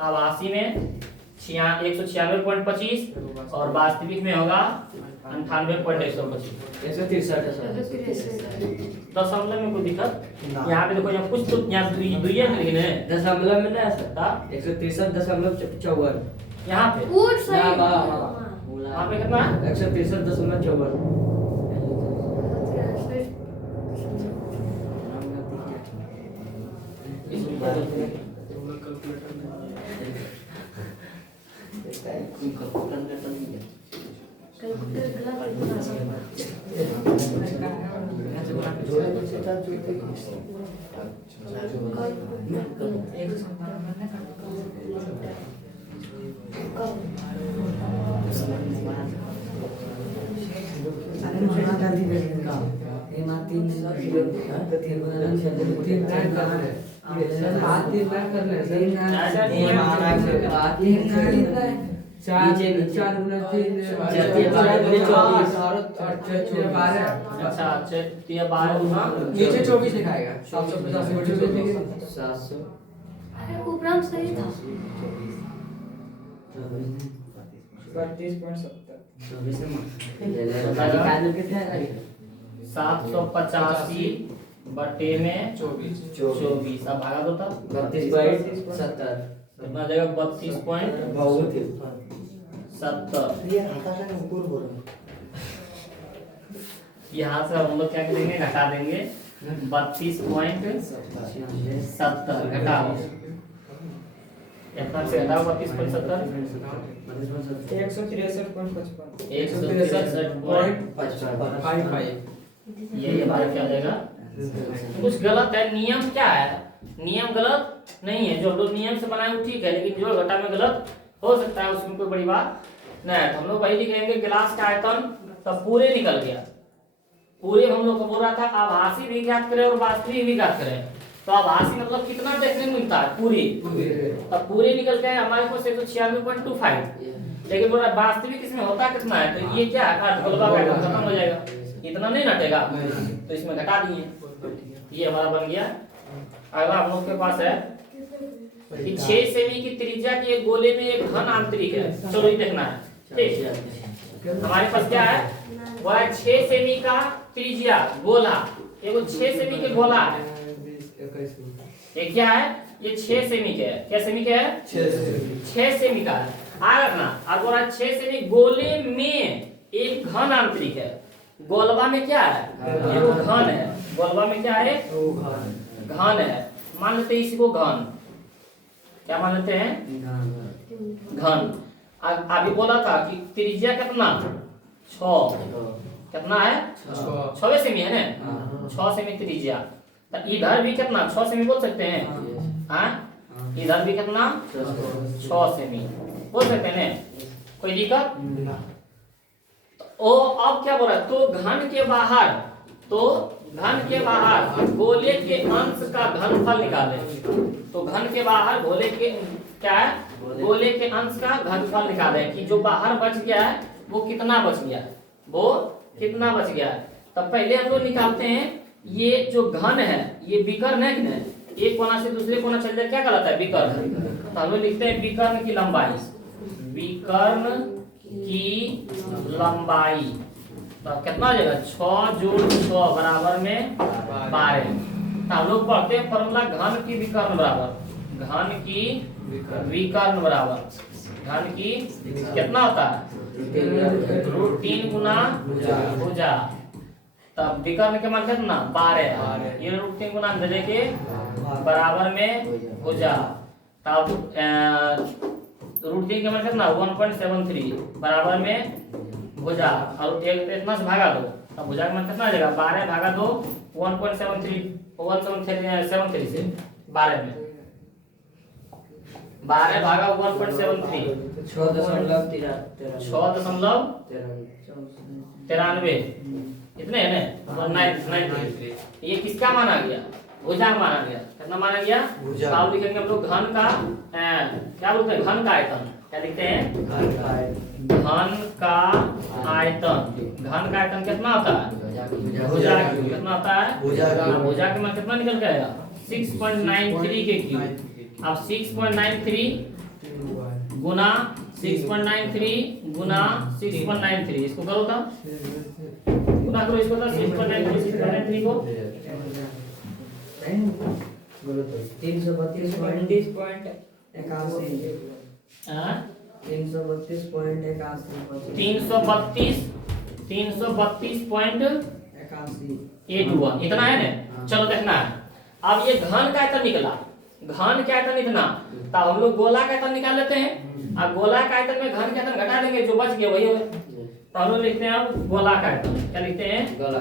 आभासी में 196.25 और वास्तविक में होगा 98.125। दशमलव में कोई दिक्कत यहाँ पे देखो यहाँ कुछ तो यहाँ दुइया में लिखे हैं दशमलव में ना सकता 163.54 यहाँ पे वहाँ पे कितना 163.54 इसमें तीन लाइन करना है सर, हाथ 3 लाइन करना है सर। चार गुना 3 12। अच्छा 12 गुना नीचे 24 लिखाएगा 750 नीचे 24 लिखेगा। 700 उपरांत सही था। 785 बटे में 24 अब भागा दो तब 32.70 कितना जाएगा 32.70। यहाँ से हम लोग क्या करेंगे घटा देंगे 32.70 घटाओ कितना से घटाओ 32.70 163.55 ये हमारा क्या हो जाएगा। कुछ गलत है, नियम क्या है, नियम गलत नहीं है, जो हम लोग नियम से बनाए वो ठीक है, लेकिन जोड़ घटा में गलत हो सकता है, उसमें कोई बड़ी बात नहीं है। तो हम लोग वही लिखेंगे गिलास का आयतन तब पूरे निकल गया। पूरे हम लोग को बोल रहा था आभासी भी ज्ञात करें और वास्तविक भी ज्ञात करें। तो आभासी मतलब कितना देखने को मिलता है पूरी, तब पूरे निकल गए हमारे पास 196.25, लेकिन बोला वास्तविक इसमें होता कितना है, तो ये क्या है खत्म हो जाएगा, इतना नहीं घटेगा, तो इसमें घटा दिए, ये हमारा बन गया। अगला हम लोग के पास है कि 6 सेमी की त्रिज्या के एक गोले में एक घन आंतरिक है। चलो ये देखना है, ठीक हमारे पास क्या है, वो है 6 सेमी का त्रिज्या गोला, एगो 6 सेमी के गोला है, ये क्या है, ये 6 सेमी के है, क्या सेमी के है 6 सेमी का है। आगे ना अब बोला 6 सेमी गोले में एक घन आंतरिक है। गोलवा में क्या है, ये वो घन है, गोलवा में क्या है घन है, मान लेते हैं इसी को घन, क्या मान लेते हैं घन। अभी बोला था कि त्रिज्या कितना 6, कितना है 6 सेमी है ना, 6 सेमी त्रिज्या। तो इधर भी कितना 6 सेमी बोल सकते हैं, हाँ इधर भी कितना 6 सेमी बोल सकते हैं, कोई दिक्कत। ओ अब क्या बोल रहा है, तो घन के बाहर गोले के अंश का घनफल निकाले। तो घन के बाहर गोले के क्या है, गोले के अंश का घनफल निकाले कि जो बाहर बच गया है वो कितना बच गया, तब पहले हम लोग निकालते हैं ये जो घन है ये विकर्ण है कि नहीं, एक कोना से दूसरे कोना चल जाए, क्या कहलाता है विकर्ण। तो हम लोग लिखते हैं विकर्ण की लंबाई, तो कितना हो जाएगा 6 जोड़ 6 बराबर में 12। तो हम लोग पढ़ते हैं फॉर्मूला घन की विकर्ण बराबर घन की कितना होता है √3 गुना भुजा, तब विकर्ण के मान कितना 12, ये √3 गुना दे के बराबर में भुजा, तब √3 के मान कितना 1.73 बराबर में भुजा, और एक इतना से भागा दो, अब भुजा का मान कितना आ जाएगा 12 भागा 2 1.73 से 12 में 12 भागा 1.73 6.93 इतने है ना 193। ये किसका माना गया, भुजा का माना गया, कितना माना गया। अब लिखेंगे हम लोग घन का क्या बोलते हैं, घन का आयतन, क्या लिखते हैं घन का आयतन कितना होता है भुजा कितना होता है, भुजा के मान कितना निकल गया 6.93 के क्यूब। अब 6.93 गुना 6.93 गुना 6.93 इसको करो था, गुना करो इसको था 6.93 को 332.81 इतना है ना। चलो देखना है, अब ये घन का आयतन निकला, घन का आयतन इतना, तो हम लोग गोला का आयतन निकाल लेते हैं। अब गोला का आयतन में घन का आयतन घटा देंगे, जो बच गया वही होगा। तो हम लोग लिखते हैं अब गोला का आयतन। क्या लिखते हैं? गोला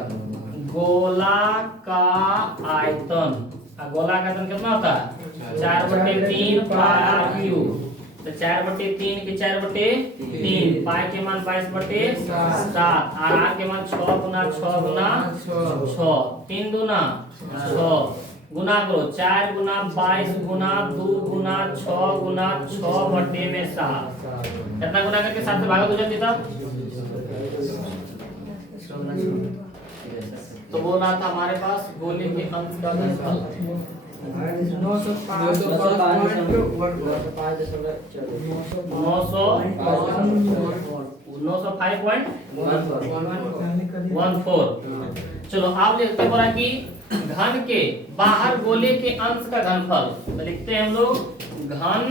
गोला का आयतन। गोला का आयतन कितना होता है? 4/3 पाई क्यूब। तो 4/3 के 4/3 पाई के मान 22/7 और आर के मान 6 गुना 6 गुना 6 3 दूना 6 गुना करो 4 गुना 22 गुना 2 गुना 6 गुना 6/7 कितना गुना करके 7 से भागा तो जल्दी तब। तो बोल रहा था हमारे पास गोले के अंश का घनफल 905.14। चलो आप लिखते बोला कि घन के बाहर गोले के अंश का घनफल। तो लिखते हैं हम लोग घन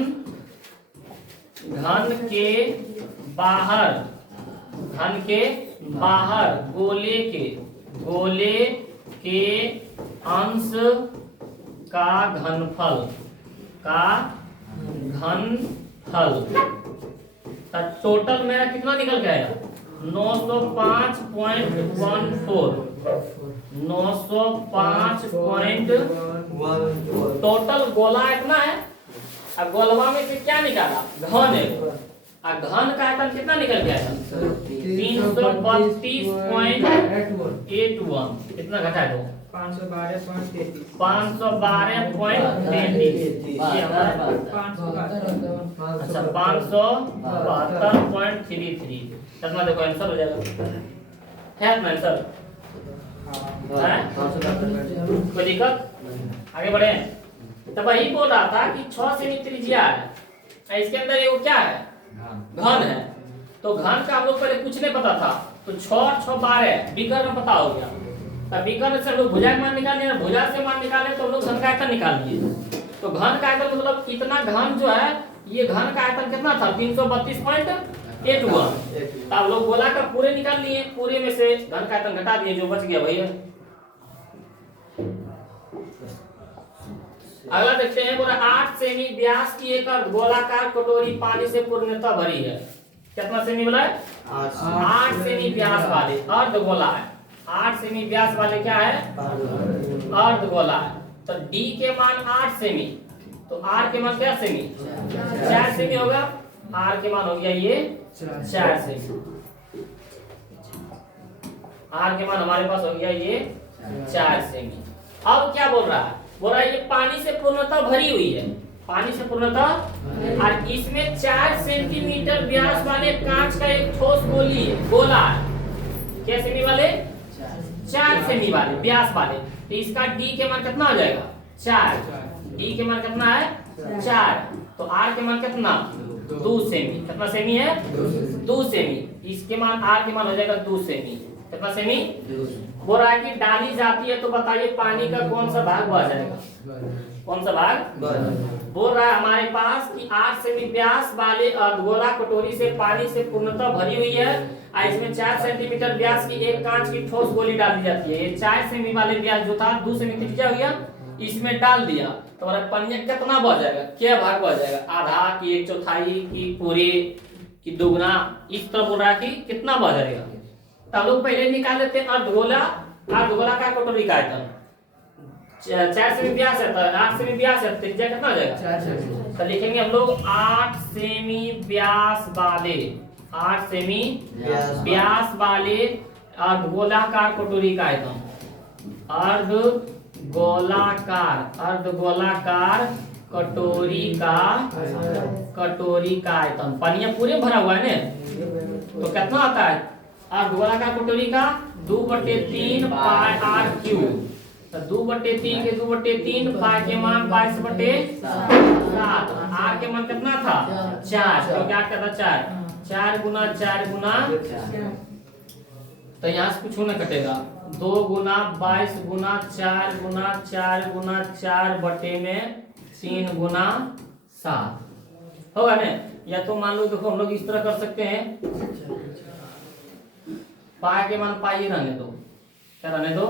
के बाहर गोले के अंश का घनफल तो टोटल मेरा कितना निकल के आया? 905.14 905. टोटल गोला इतना है। अब गोलवा में से क्या निकाला? घन है। और घन का आयतन कितना निकल गया था? 332.81। कितना घटा दो? 512.33। 512.33। ये हमारा अच्छा 572.33। कितना देखो आंसर हो जाएगा। है ना आंसर? कोई दिक्कत? आगे बढ़े। तो वही बोल रहा था कि 6 सेमी त्रिज्या है, इसके अंदर ये क्या है? घन है। तो घन का हम लोग पहले कुछ नहीं पता था, तो 6 और 6 12 विकर्ण में पता हो गया। तब विकर्ण से हम लोग भुजा का मान निकाले और भुजा से मान निकाले तो हम लोग घन का आयतन निकाल लिए। तो घन का आयतन मतलब इतना घन जो है, ये घन का आयतन कितना था? 332.81। अब लोग गोला का पूरे निकाल लिए, पूरे में से घन का आयतन घटा दिए, जो बच गया भैया। अगला देखते हैं, बोला 8 सेमी व्यास की एक गोलाकार कटोरी पानी से पूर्णतः भरी है। कितना सेमी बोला है? 8 सेमी व्यास वाले अर्धगोला है। 8 सेमी व्यास वाले क्या है? अर्धगोला है। तो डी के मान 8 सेमी, तो आर के मान क्या सेमी? 4 सेमी होगा। आर के मान हो गया ये 4 सेमी। आर के मान हमारे पास हो गया ये 4 सेमी। अब क्या बोल रहा है? बोल रहा है ये पानी से पूर्णतः भरी हुई है। पानी से पूर्णतः, और इसमें 4 सेंटीमीटर व्यास वाले कांच का एक ठोस गोला है। क्या सेमी वाले? 4 सेमी वाले व्यास वाले। तो इसका डी के मान कितना हो जाएगा? 4। डी के मान कितना है? 4। तो आर के मान कितना? 2 सेमी। कितना सेमी है? 2 सेमी। इसके मान आर के मान हो जाएगा 2 सेमी। कितना सेमी? बोल रहा है कि डाली जाती है, तो बताइए पानी का कौन सा भाग बह जाएगा? कौन सा भाग? बोल रहा है हमारे पास कि 8 सेमी व्यास वाले अर्धगोला कटोरी से पानी से पूर्णतः भरी हुई है, और इसमें 4 सेंटीमीटर व्यास की एक कांच की ठोस गोली डाली जाती है। ये 4 सेमी वाले व्यास जो था 2 सेमी त्रिज्या हो गया, इसमें डाल दिया तो हमारा पनिया कितना बह जाएगा? क्या भाग बह जाएगा? आधा की 1/4 की पूरे की दुगना, इस तरह बोल रहा है कि कितना बह जाएगा। तो हम लोग पहले निकाल लेते हैं अर्धगोला का कटोरी का आयतन। 4 सेमी व्यास है, तो 8 सेमी व्यास है, त्रिज्या कितना हो जाएगा? 4 सेमी। तो लिखेंगे हम लोग 8 सेमी व्यास वाले, 8 सेमी व्यास वाले अर्धगोलाकार कटोरी का आयतन। अर्धगोलाकार कटोरी का आयतन। पनिया पूरे भरा हुआ है ना, तो कितना आता है? अर्धगोलाकार कटोरी का 2/3 पाई आर क्यूब। तो 2/3 के 2/3 पाई के मान 22/7। आर के मान कितना था? 4, क्योंकि आर का था 4। 4 गुना 4 गुना, तो यहाँ से कुछ ना कटेगा। 2 गुना 22 गुना 4 गुना 4 गुना 4/3 गुना 7 होगा ना। या तो मान लो देखो हम लोग इस तरह कर सकते हैं, पाई के मान पाई रहने दो, क्या रहने दो?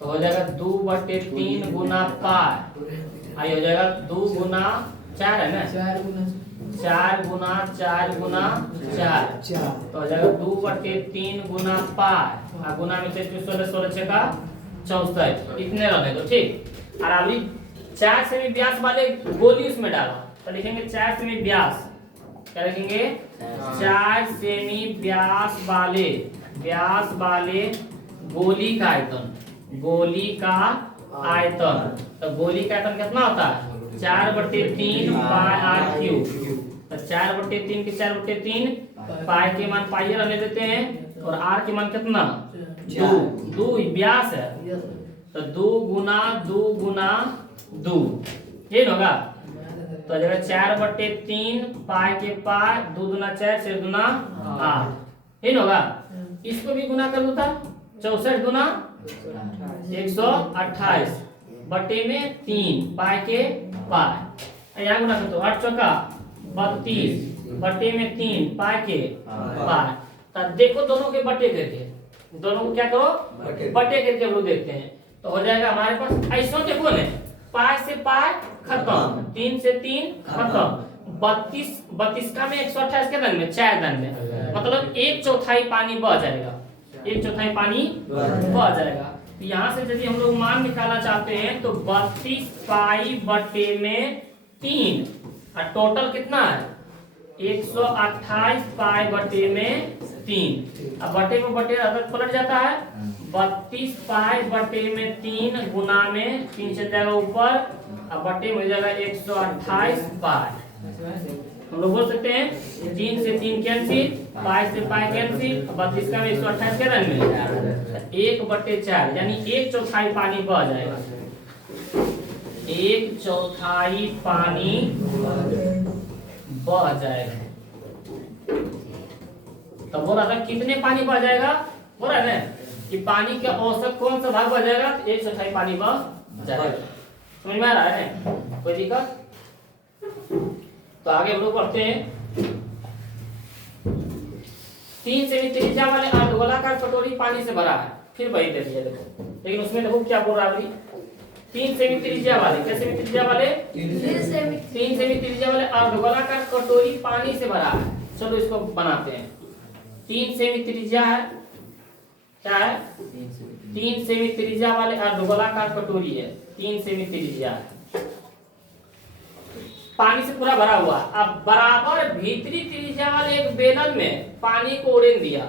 तो हो जाएगा 2/3 गुना पाई, आई हो जाएगा 2 गुना 4 है ना, 4 गुना 4 गुना 4 गुना 4 तो हो जाएगा 2/3 गुना पाई और गुना में 16 16 6 का 64 इतने रहने दो ठीक। और अभी 4 सेमी व्यास वाले गोली उसमें डाला तो लिखेंगे 4 सेमी व्यास, क्या लिखेंगे 4 सेमी व्यास वाले गोली का आयतन, गोली का आयतन। तो गोली का आयतन कितना होता है 4/3 पाई आर क्यूब। तो 4/3 के 4/3 पाई के मान पाई रहने देते हैं और आर के मान कितना 2 व्यास है तो 2 गुना 2 ये होगा। तो आ जाएगा 4/3 पाई के पाई 2 दूना 4 6 दूना 8 ये होगा। इसको भी गुना कर दो था 64 गुना 128 बटे में 3 पाई के पाई यहाँ गुना कर दो 8 चौका 32 बटे में 3 पाई के पाई। तब देखो दोनों के बटे करके, दोनों को क्या करो बटे करके हम लोग देखते हैं तो हो जाएगा हमारे पास ऐसा देखो ने पाई से पाई खत्म 3 से 3 खत्म 32 का में 128 के दान में 4 दान में मतलब 1/4 पानी बह जाएगा, 1/4 पानी बह जाएगा। तो यहाँ से यदि हम लोग मान निकालना चाहते हैं तो 32 पाई बटे में 3 और टोटल कितना है 128 पाई बटे में 3। अब बटे में बटे अगर पलट जाता है 32 पाई बटे में 3 गुना में 3 चल जाएगा ऊपर और बटे में हो जाएगा 128 पाई। हम लोग बोल सकते हैं 3 से 3 कैंसिल, पाई से पाई कैंसिल, 32 का में 128 के रन में 1/4 यानी 1/4 पानी बह जाएगा, 1/4 पानी बह जाएगा। तो बोल रहा था कितने पानी बह जाएगा, बोल रहा है ना कि पानी का औसत कौन सा भाग बह जाएगा 1/4 पानी बह जाएगा। समझ में आ रहा है कोई दिक्कत? तो आगे हम लोग पढ़ते हैं 3 सेमी त्रिज्या वाले अर्धगोलाकार कटोरी पानी से भरा है। फिर वही दे दिया देखो, लेकिन उसमें देखो क्या बोल रहा है 3 सेमी त्रिज्या वाले, क्या सेमी त्रिज्या वाले 3 सेमी त्रिज्या वाले अर्धगोलाकार कटोरी पानी से भरा है। चलो इसको बनाते हैं। 3 सेमी त्रिज्या है, क्या है 3 सेमी त्रिज्या वाले अर्धगोलाकार कटोरी है, 3 सेमी त्रिज्या है पानी से पूरा भरा हुआ। अब बराबर भीतरी त्रिज्या वाले एक बेलन में पानी को उड़ेल दिया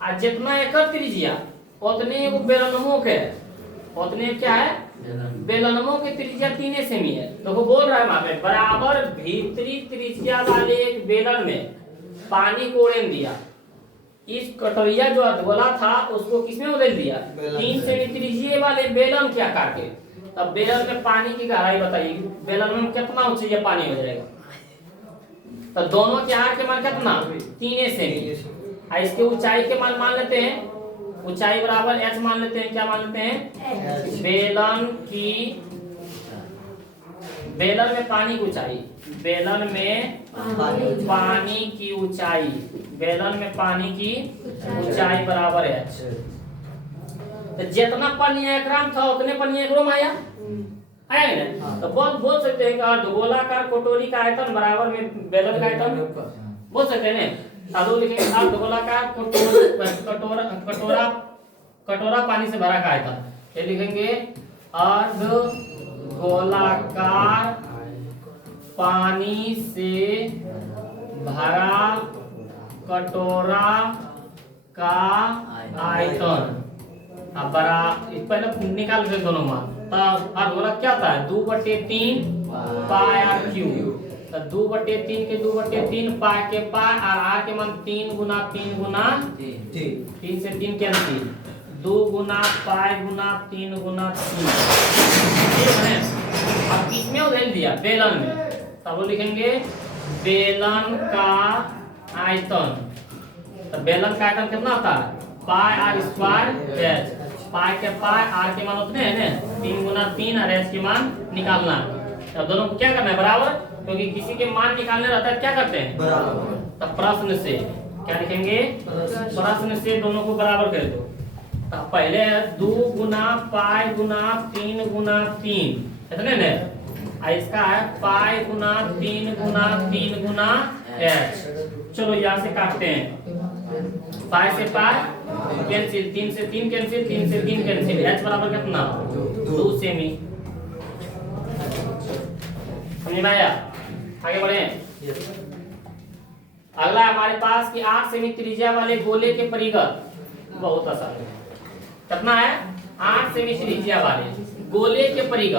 और जितना एकर त्रिज्या उतने वो बेलनमुख है, उतने क्या है बेलनमुख की त्रिज्या 3 सेमी है। तो वो बोल रहा है वहां पे बराबर भीतरी त्रिज्या वाले एक बेलन में पानी को उड़ेल दिया। इस कटोरिया जो अर्धगोला था उसको किसमें उड़ेल दिया 3 सेमी त्रिज्या वाले बेलन के आकार के। अब बेलन में पानी की गहराई बताइए, बेलन में कितना ऊंचाई पानी हो जाएगा। तो दोनों के आर के मान कितना 3 सेमी। इसके ऊंचाई के मान लेते हैं, ऊंचाई बराबर h मान लेते हैं। क्या मान लेते हैं बेलन में पानी की ऊंचाई, बेलन में पानी की ऊंचाई, बेलन में पानी की ऊंचाई बराबर h। तो जितना पानी एकराम था उतने पानी एकरो आया आया ना। तो बोल सकते हैं कि अर्धगोलाकार कटोरी का आयतन बराबर में बेलन का आयतन बोल सकते हैं ना। तो लिखेंगे अर्धगोलाकार कटोरा पानी से भरा का आयतन, ये लिखेंगे अर्धगोलाकार पानी से भरा कटोरा का आयतन। अब बड़ा पहले निकाल दे दोनों मान। तो अर्धगोला क्या था 2/3 पाई आर क्यूब। तो 2/3 के 2/3 पाई के पाई और आर के मान 3 गुना 3 गुना 3 से 3 कैंसिल 2 गुना पाई गुना 3 गुना 3 ठीक है। अब किसमें उधेल दिया बेलन में, तब लिखेंगे बेलन का आयतन। तो बेलन का आयतन कितना होता है पाई आर स्क्वायर एच। पाई के पाई आर के मान उतने हैं ना 3 गुना 3 और एच के मान निकालना। तो दोनों को क्या करना है बराबर, क्योंकि किसी के मान निकालने रहता है क्या करते हैं बराबर। तो प्रश्न से क्या लिखेंगे प्रश्न से दोनों को बराबर कर दो। तो पहले 2 गुना पाई गुना 3 गुना 3 इतने ने और इसका है पाई गुना 3 गुना 3 गुना h। चलो यहाँ से काटते हैं, पाई से पाई कैंसिल, 3 से 3 कैंसिल, 3 से 3 कैंसिल, h बराबर कितना 2 सेमी। समझ में आया? आगे बढ़े। अगला हमारे पास कि 8 सेमी त्रिज्या वाले गोले के परिघ, बहुत आसान है। कितना है? 8 सेमी त्रिज्या वाले गोले के परिघ,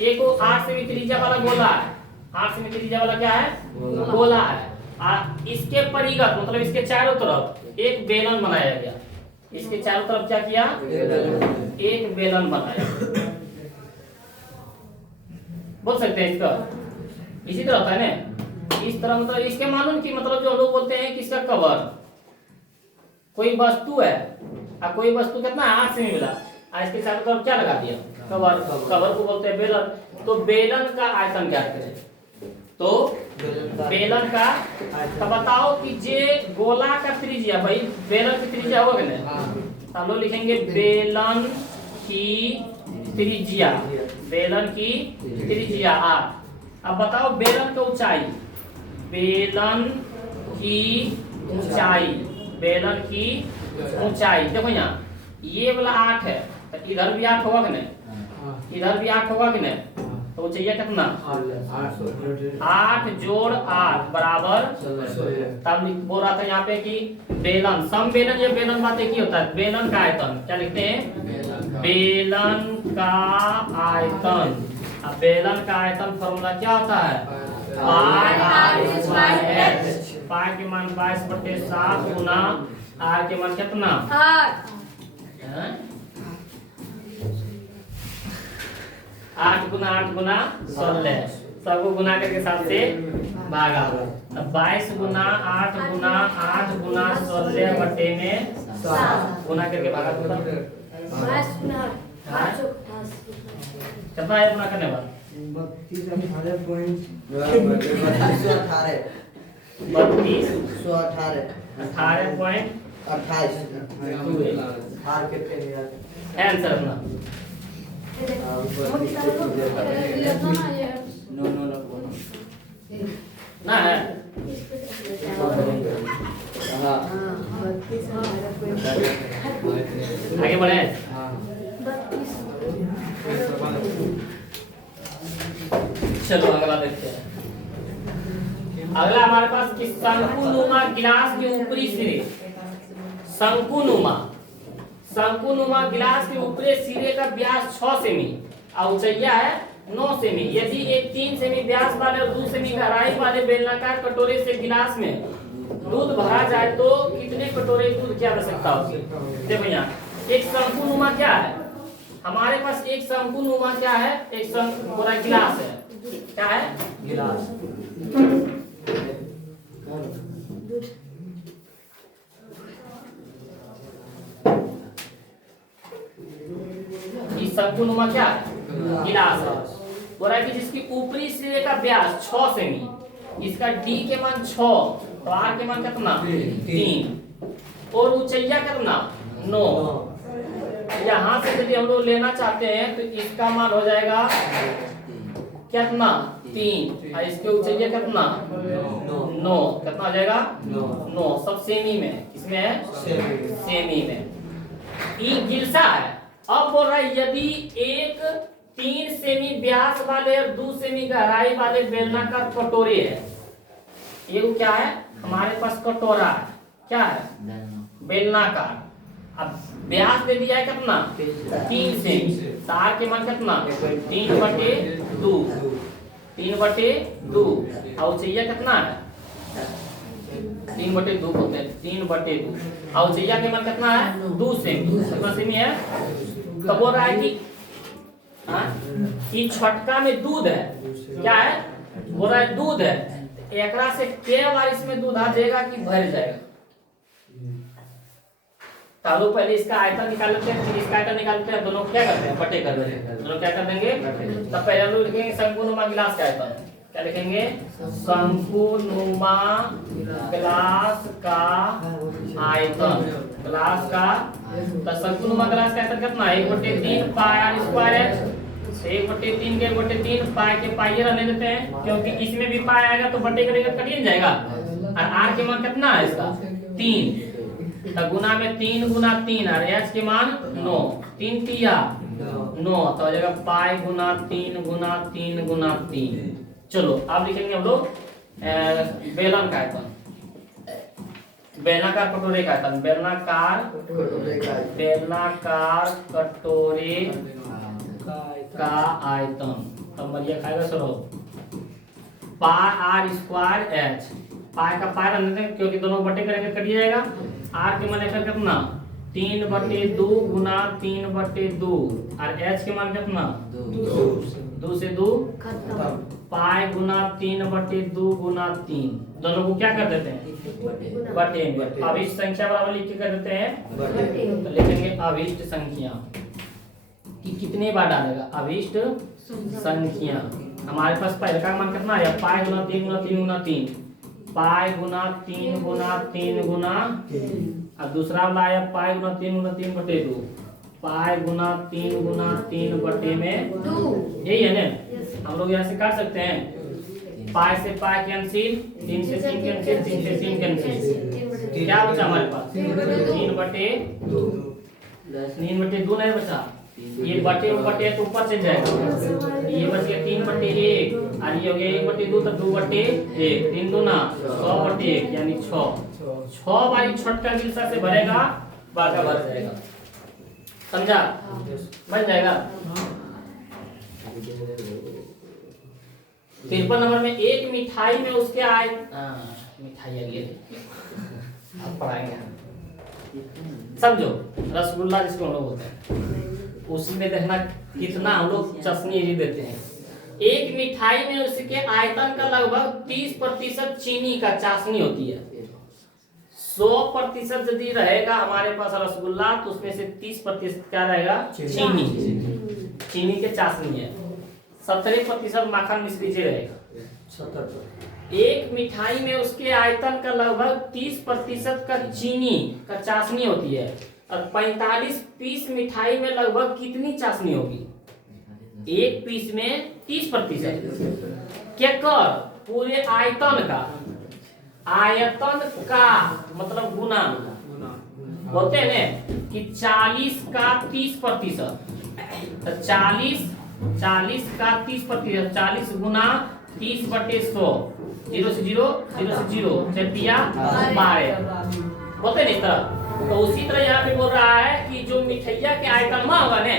एक 8 सेमी त्रिज्या वाला गोला है, 8 सेमी त्रिज्या वाला क्या है? गोला है। इसके परिघ मतलब इसके चारों तरफ एक बेलन बनाया गया, इसके चारों तरफ क्या किया? एक बेलन बनाया। बोल सकते हैं इसका इसी तरह होता है ना, इस तरह मतलब इसके मालूम की मतलब जो लोग बोलते हैं कि इसका कवर, कोई वस्तु है और कोई वस्तु कितना 8 सेमी मिला, इसके चारों तरफ क्या लगा दिया? कवर। कवर को बोलते हैं बेलन। तो बेलन का आयतन क्या करें? तो बेलन का, तो बताओ कि जे गोला का त्रिज्या, भाई बेलन की त्रिज्या होगा ना, हम लोग लिखेंगे बेलन की त्रिज्या, बेलन की त्रिज्या 8। अब बताओ बेलन की ऊंचाई, बेलन की ऊंचाई, बेलन की ऊंचाई देखो यहाँ ये वाला 8 है, तो इधर भी 8 होगा कि नहीं? इधर भी 8 होगा कि नहीं? तो चाहिए कितना? 8 जोड़ 8 बराबर। तब बोल रहा था यहाँ पे कि बेलन, सम बेलन या बेलन बात एक ही होता है। बेलन का आयतन क्या लिखते हैं? बेलन का आयतन। अब बेलन का आयतन फॉर्मूला क्या होता है? पाई r स्क्वायर h। पाई के मान 22/7 गुना r के मान कितना? 8 गुना 8 गुना 16, सबको गुना करके 7 से भागा। अब 22 गुना 8 गुना 8 गुना 16 बटे में 7 गुना करके भागा तो कितना है गुना करने बाद? 18.28 आंसर अपना। ना है आगे बढ़े। चलो अगला देखते हैं। अगला हमारे पास कि शंकुनुमा गिलास के ऊपरी सिरे, शंकुनुमा गिलास के ऊपरी सिरे का व्यास 6 सेमी और ऊंचाइया है 9 सेमी। यदि एक 3 सेमी व्यास वाले और 2 सेमी गहराई वाले बेलनाकार कटोरे से गिलास में दूध भरा जाए तो कितने कटोरे दूध की आवश्यकता होगी? देखो यहाँ एक शंकुनुमा क्या है, हमारे पास एक शंकुनुमा क्या है? एक पूरा गिलास है, क्या है? गिलास। इस शंकुनुमा क्या है? गिलास है। बोला कि जिसकी ऊपरी सिरे का व्यास 6 सेमी, इसका d के मान 6 तो r के मान कितना? 3 और ऊंचाइया कितना? 9। यहाँ से यदि हम लोग लेना चाहते हैं तो इसका मान हो जाएगा कितना? 3 और इसके ऊंचाइया कितना? 9। कितना हो जाएगा? 9। सब सेमी में, इसमें है सेमी में। ये गिलसा है। अब बोल रहा है यदि एक 3 सेमी व्यास वाले और 2 सेमी गहराई वाले बेलनाकार कटोरे है, ये क्या है? हमारे पास कटोरा है, क्या है? बेलनाकार। अब व्यास दे दिया है कितना? 3 सेमी। तार के मान कितना? 3/2 3/2 और चाहिए कितना है? 3/2 बोलते हैं, 3/2 और चाहिए के मान कितना है? 2 सेमी। कितना सेमी है? तो बोल रहा है कि छटका में दूध है, क्या है? बोल रहा है दूध है, एकरा से के बार इसमें दूध आ जाएगा कि भर जाएगा? तो पहले इसका आयतन निकाल लेते हैं, फिर इसका आयतन निकालते हैं, दोनों क्या करते हैं? बटे कर देते हैं। दोनों क्या कर देंगे? तो पहले हम लोग लिखेंगे शंकुनुमा गिलास का आयतन, क्या लिखेंगे? शंकुनुमा गिलास का आयतन, गिलास का। तो शंकुनुमा गिलास का आयतन कितना है? 1/3 पाई r स्क्वायर h। 1/3 के 1/3 पाई के पाई रहने देते हैं, क्योंकि इसमें भी पाई आएगा तो बटे करेगा कट ही जाएगा। और आर के मान कितना है इसका 3, तो गुना में 3 गुना 3 और एच के मान 9, 3 तिया 9, तो हो जाएगा पाई गुना 3 गुना 3 गुना 3। चलो अब लिखेंगे हम लोग बेलन का आयतन, बेलनाकार कटोरे का आयतन, बेलनाकार कटोरे का आयतन। तब बढ़िया खाएगा sir pi r square h, pi का पाई रहने देंगे क्योंकि दोनों बटे करेंगे कट जाएगा। आर के मान कितना 3/2 गुना 3/2 और एच के मान कितना 2 से 2 खत्म। पाई गुना 3/2 गुना 3, दोनों को क्या कर देते हैं बटे में। अभिष्ट संख्या बराबर लिख के कर देते हैं, तो लिखेंगे अभिष्ट संख्या कि कितने बार डालेगा अभिष्ट संख्या। हमारे पास पहले का मान कितना है पाई गुना 3 गुना 3 गुना 3, पाई गुना 3 गुना 3 गुना, और दूसरा वाला आया पाई गुना 3 गुना 3 बटे 2, पाई गुना 3 गुना 3 बटे में 2, यही है ना। हम लोग यहाँ से काट सकते हैं, पाई से पाई कैंसिल, 3 से 3 कैंसिल, 3 से 3 कैंसिल, क्या बचा हमारे पास 3/2, 3/2 नहीं बचा, ये बटे तो ऊपर चल जाएगा, ये बच गया 3/1 और ये हो गया 1/2 तो 2/1, 3 दूना 100/1 यानी 6 बारी छोटका गिलसा से भरेगा बड़का भर जाएगा, समझा बन जाएगा। 53 नंबर में एक मिठाई में उसके आए मिठाई अगले अब पढ़ाएंगे हम, समझो रसगुल्ला जिसको हम लोग बोलते हैं, उसमें देखना कितना हम लोग चशनी देते हैं। एक मिठाई में उसके आयतन का लगभग 30% चीनी का चाशनी होती है। 100% यदि रहेगा हमारे पास रसगुल्ला तो उसमें से 30% क्या रहेगा चीनी के चाशनी है। 70% माखन मिश्री जी रहेगा। एक मिठाई में उसके आयतन का लगभग 30% का चीनी का चाशनी होती है और 45 पीस मिठाई में लगभग कितनी चाशनी होगी? एक पीस में 30%। क्या कर पूरे आयतन का, आयतन का मतलब गुना बोलते हैं ना कि 40 का 30%, तो 40 का 30%, 40 गुना 30/100, 0 से 0 चटिया 12 बोलते नहीं इस तरह। तो उसी तरह यहाँ पे बोल रहा है कि जो मिठैया के आयतन में होगा ना,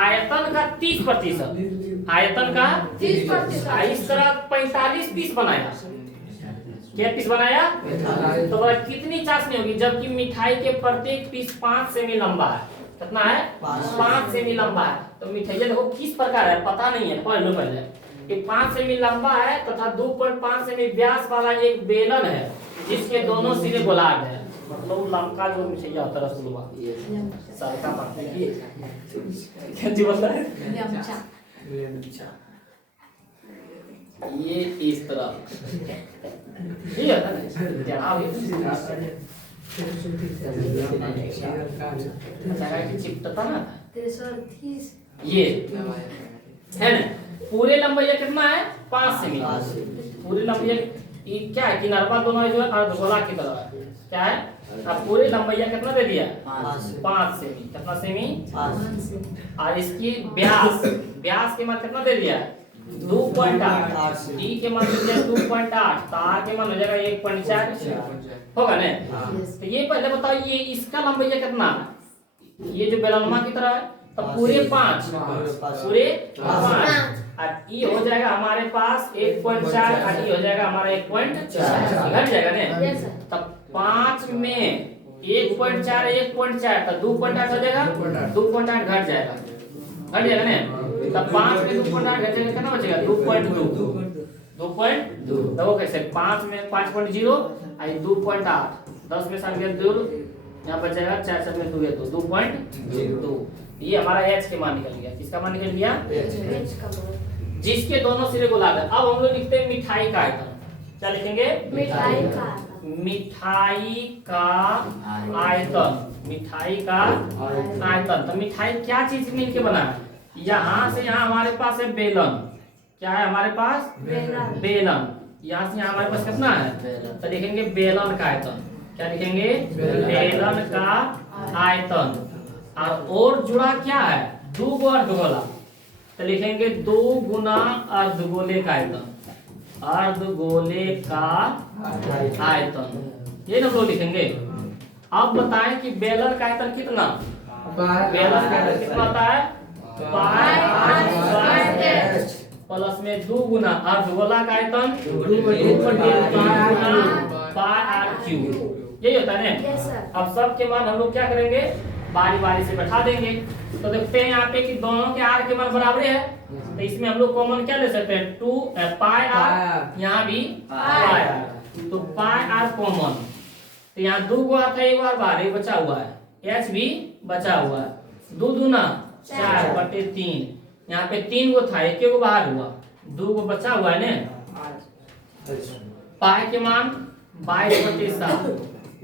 आयतन का 30%, आयतन का 30%, इस तरह 45 पीस बनाया। क्या पीस बनाया? तो कितनी चाशनी होगी? जबकि मिठाई के प्रत्येक पीस 5 सेमी लंबा है। कितना है? 5 सेमी लंबा है। तो मिठैया देखो किस प्रकार है पता नहीं है, पढ़ लो पहले कि 5 सेमी लंबा है तथा 2.5 सेमी व्यास वाला एक बेलन है जिसके दोनों सिरे गोलार्ध है। मतलब लंका जो मिठैया होता है रसगुल्ला सरका पड़ता है क्या जी बोलता है ये इस तरह ये होता है जनाब चिपटता ना ये है ना। पूरे लंबाई कितना है? 5 सेमी। पूरे लंबाई ये क्या है? किनारवा दोनों जो है अर्धगोला की तरह है। क्या है? अब पूरे लंबाई कितना दे दिया? 5 सेमी। कितना सेमी? 5। और इसकी व्यास के मान कितना दे दिया? 2.8। डी के मान दे दिया 2.8। तार के मान हो जाएगा 1.4 होगा ना। तो ये पहले बताओ ये इसका लंबाई कितना? ये जो बेलनमा की तरह है तो पूरे 5 और ये हो जाएगा हमारे पास 1.4 और ये हो जाएगा हमारा 1.4 घट जाएगा ना। तब 5 में 1.4 तो 2.8 हो जाएगा, 2.8 घट जाएगा ना। तब 5 में 2.8 घट जाएगा कितना बचेगा? 2.2 तो कैसे 5 में 5.0 और 2.8 10 में 7 गया 2 यहाँ बचेगा 4 7 में 2 है तो 2.2। ये हमारा h के मान निकल गया। किसका मान निकल गया? जिसके दोनों सिरे गोलार्ध है। अब हम लोग लिखते हैं मिठाई का आयतन। क्या लिखेंगे? मिठाई का आयतन। मिठाई का आयतन। तो मिठाई क्या चीज मिलके बना है? यहाँ से यहाँ हमारे पास है बेलन। क्या है हमारे पास? बेलन। बेलन। यहाँ से यहाँ हमारे पास कितना है? तो लिखेंगे बेलन का आयतन। क्या लिखेंगे? बेलन का आयतन। और जुड़ा क्या है? दो गो अर्धगोला। तो लिखेंगे 2 गुना अर्धगोले का आयतन। अर्धगोले का आयतन, ये हम लोग लिखेंगे। अब बताएं कि बेलन का आयतन कितना? बेलन का आयतन कितना होता है? पाई r² प्लस में 2 गुना अर्धगोला का आयतन 2 गुना पाई r³। यही होता है ना। Yes sir. अब सब के मान हम लोग क्या करेंगे? बारी बारी से बैठा देंगे। तो देखते हैं यहाँ पे कि दोनों के r के मान बराबर है। तो इसमें हम लोग कॉमन क्या ले सकते हैं? 2 पाई r, यहाँ भी पाई r। तो पाई r कॉमन। तो यहाँ 2 गो आता है, 1 बार बाहर एक बचा हुआ है, h भी बचा हुआ है। 2 दूना 4/3। यहाँ पे 3 गो था, 1 गो बाहर हुआ, 2 गो बचा हुआ है ना। पाई के मान 22/7।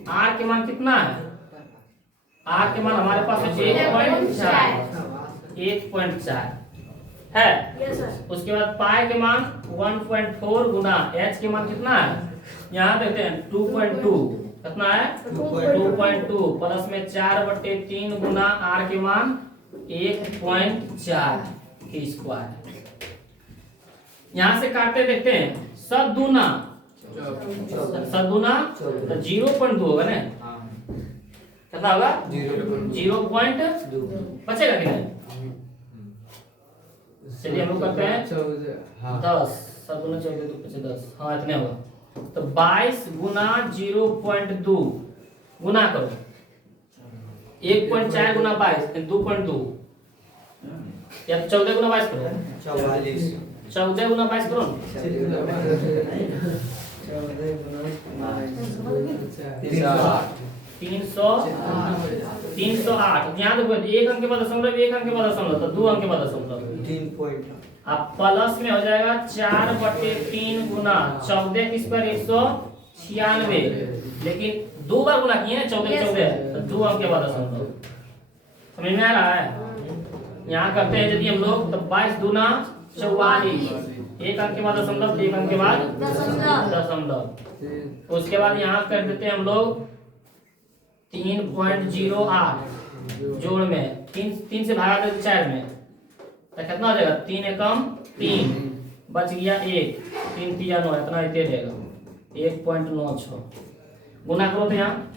r के मान कितना है? r के मान हमारे पास है 1.4 है। Yes sir. उसके बाद पाई के मान 1.4 गुना h के मान कितना है? यहाँ देखते हैं 2.2। कितना है? 2.2 प्लस में 4/3 गुना r के मान 1.4 के स्क्वायर। यहाँ से काटते देखते हैं। सदुना तो 0.2 होगा ना। कितना होगा? 0.2 बचेगा कि नहीं? चलिए हम लोग करते हैं 10। 7 14 2 5 10। हाँ इतने होगा। तो 22 गुना 0.2 गुना करो 1.4 गुना 22 2.2 या 14 गुना 22 करो। 14 गुना 22 करो। 308। ध्यान रखो 1 अंक के बाद दशमलव, 1 अंक के बाद दशमलव, तो 2 अंक के बाद दशमलव। 3 पॉइंट। अब प्लस में हो जाएगा 4/3 गुना 14 की स्क्वायर 196। लेकिन 2 बार गुना किए हैं 14 तो 2 अंक के बाद दशमलव। समझ में आ रहा है? यहाँ करते हैं यदि हम लोग तो 22 दूना 44। 1 अंक के बाद दशमलव, 1 अंक के बाद दशमलव। उसके बाद यहाँ कर देते हैं हम लोग 3.08 जोड़ में 3 से भागा देते 4 में, तो कितना हो जाएगा? 3 एकम 3 बच गया 1, 3 3 9 इतना ही रहेगा 1.96। गुना करो तो यहाँ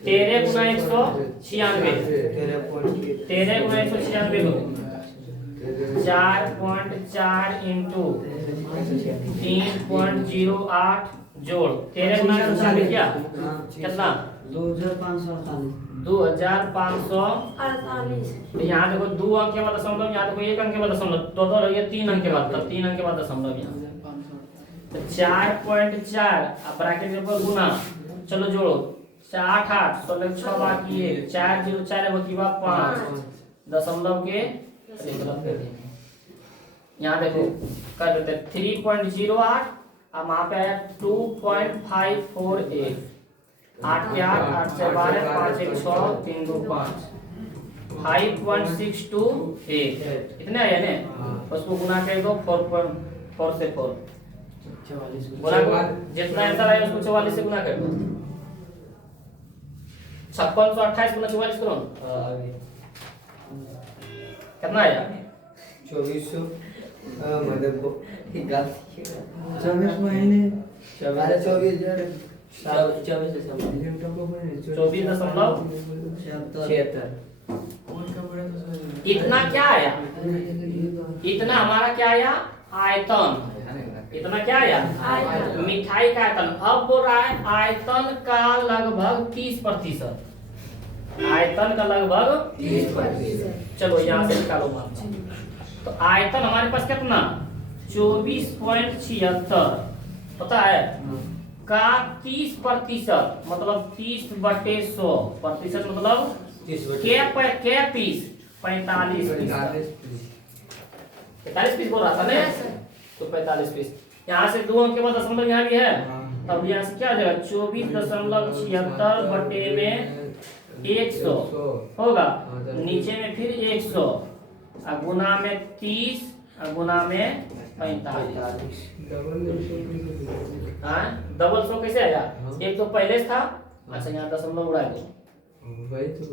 13 गुना 196 13 गुना 196 लो 4.4 इंटू 3.08 जोड़ 13 गुना 196 क्या? कितना? 2548। यहाँ देखो 2 अंक के बाद दशमलव, यहाँ देखो 1 अंक के बाद दशमलव, टोटल हो गया 3 अंक के बाद, तब 3 अंक के बाद दशमलव यहाँ। तो 4.4 अब ब्रैकेट के ऊपर गुना, चलो जोड़ो 8 8 16 6 बाकी 1 4 0 4 बाकी 5 दशमलव के यहाँ देखो कर देते 3.08। अब वहाँ पे आया 2.548। 8 के 8 8 से 12 5 1 6 3 2 5 5.628 इतने आया ना। उसको गुना कर दो 4.4 से 4 गुना जितना आंसर आया उसको 44 से गुना कर दो। 5628 गुना 44 करो कितना आया? 2400 मतलब 24 महीने 24 इतना क्या आया? इतना हमारा क्या आया? आयतन। इतना क्या आया? आयतन। मिठाई का आयतन। अब बोल रहा है आयतन का लगभग 30%। आयतन का लगभग 30%। चलो यहाँ से निकालो मान। तो आयतन हमारे पास कितना? 24.76 पता है का 30% मतलब 30/100 प्रतिशत मतलब क्या पीस 45 पीस बोल रहा था ना। तो 45 पीस। यहाँ से 2 अंक के बाद दशमलव यहाँ भी है, तब यहाँ से क्या हो जाएगा? 24.76 बटे में 100 होगा, नीचे में फिर 100 गुना में 30 गुना में 45। हाँ डबल 100 कैसे आया? एक तो पहले था। अच्छा यहाँ दशमलव उड़ा दो। वही तो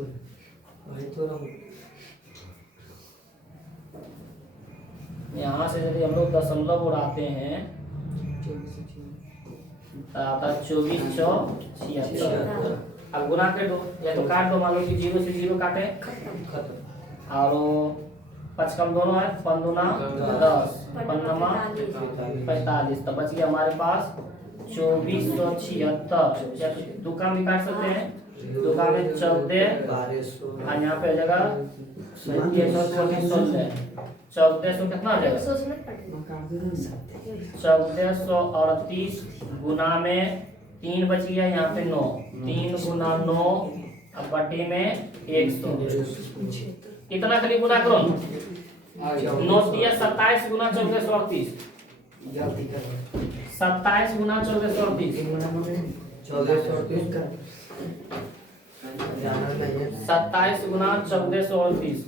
यहाँ से यदि हम लोग दशमलव उड़ाते हैं आता 24 चौ 76। अब गुना कर दो या तो काट दो, मान लो कि 0 से 0 काटे और 5 कम दोनों है 5 दूना 10 5 45। तो बच गया हमारे पास 2476। या तो दो काम भी काट सकते हैं, दो काम में 14 और यहाँ पे हो जाएगा 1400 कितना हो जाएगा? 1438 गुना में 3 बच गया, यहाँ पे 9 3 गुना 9 अब बटे में 100। इतना खाली गुना करो। 9 दिया 27 गुना 1438। 27 गुना 1438। 27 गुना 1438।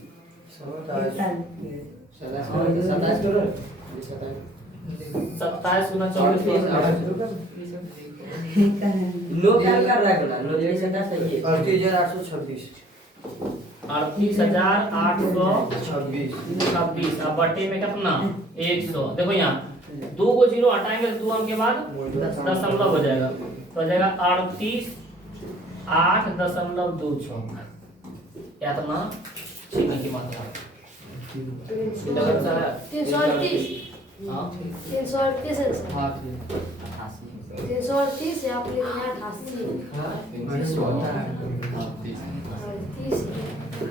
27 गुना 1438। लो क्या कर रहा है बोला? लो जैसे का सही है। 38,826। 38,826 अब बटे में कितना? 100। देखो यहाँ 2 को 0 हटाएंगे तो 2 अंक के बाद दशमलव हो जाएगा, तो हो जाएगा 38,8.26। या तो ना चीनी की मात्रा 338 हाँ 338 है सर। हाँ 338 या आप लिख रहे हैं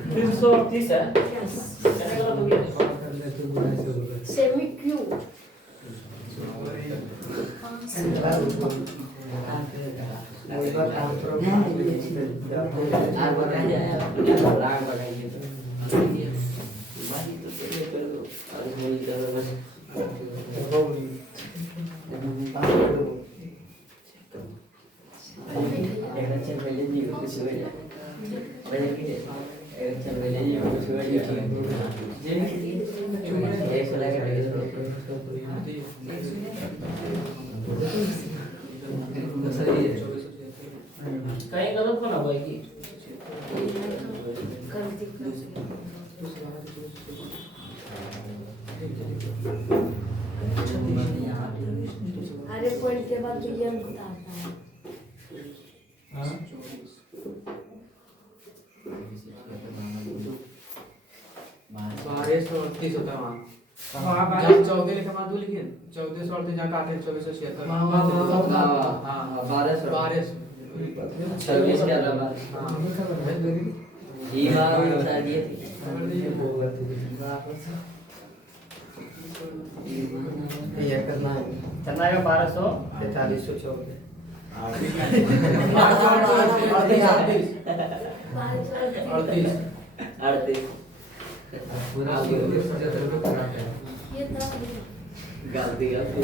338 है। यस मैंने गलत हो गया। सेमी क्यू आप बताइए अपने राग बताइए तो बाकी तो चलिए कर दो और बोल करो बस। एक चल पहले जी कुछ हो जाए पहले की एक चल पहले जी कुछ हो जाए एक लगा के कहीं गलत बना हुआ है कि अरे पॉइंट के बाद तो ये अंक उतारता है। बारह सौ 38 होता है वहाँ। वहाँ जहाँ 14 लिखा वहाँ 2 लिखे 1438 जहाँ काटे 2476। हाँ 1200 26 के अलावा ये बात बता दिए थे ये करना है कितना आएगा? 1200 4314। 38 38 पूरा 75 रुपये कराते हैं। ये था गलती गलती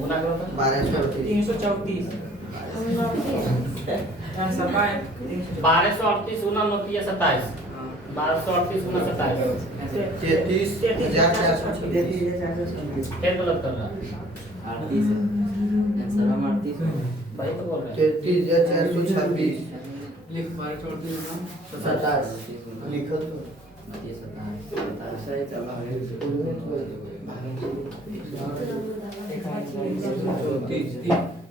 गुना करो तो 1238। 334 हम लौटे 1238 गुना 9 या 27। 1238 गुना 27 33,426। फिर गलत कर रहा है 38 आंसर हम 38 भाई तो बोल रहे हैं 33,426। लिख 1238 ना 27 लिखो तो ये 27 सही चला है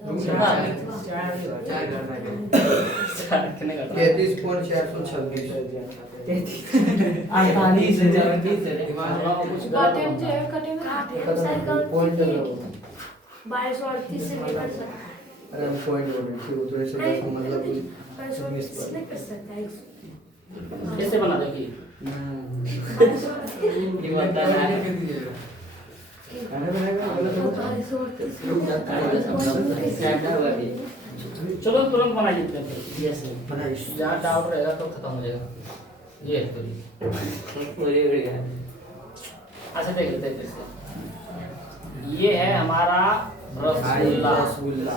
33,426। कटे में जो है कटे में काटे हम साइकिल 1238 से नहीं कर सकता। अरे पॉइंट बोल रही थी उधर से देखो मतलब 1238 नहीं कर सकता है। कैसे बना देगी? ये बता रहा है चलो तुरंत बना लेते हैं। यस जहाँ डाउट रहेगा तो खत्म हो जाएगा। ये है तो पूरे बढ़िया अच्छा देख लेते हैं कैसे। ये है हमारा रसगुल्ला।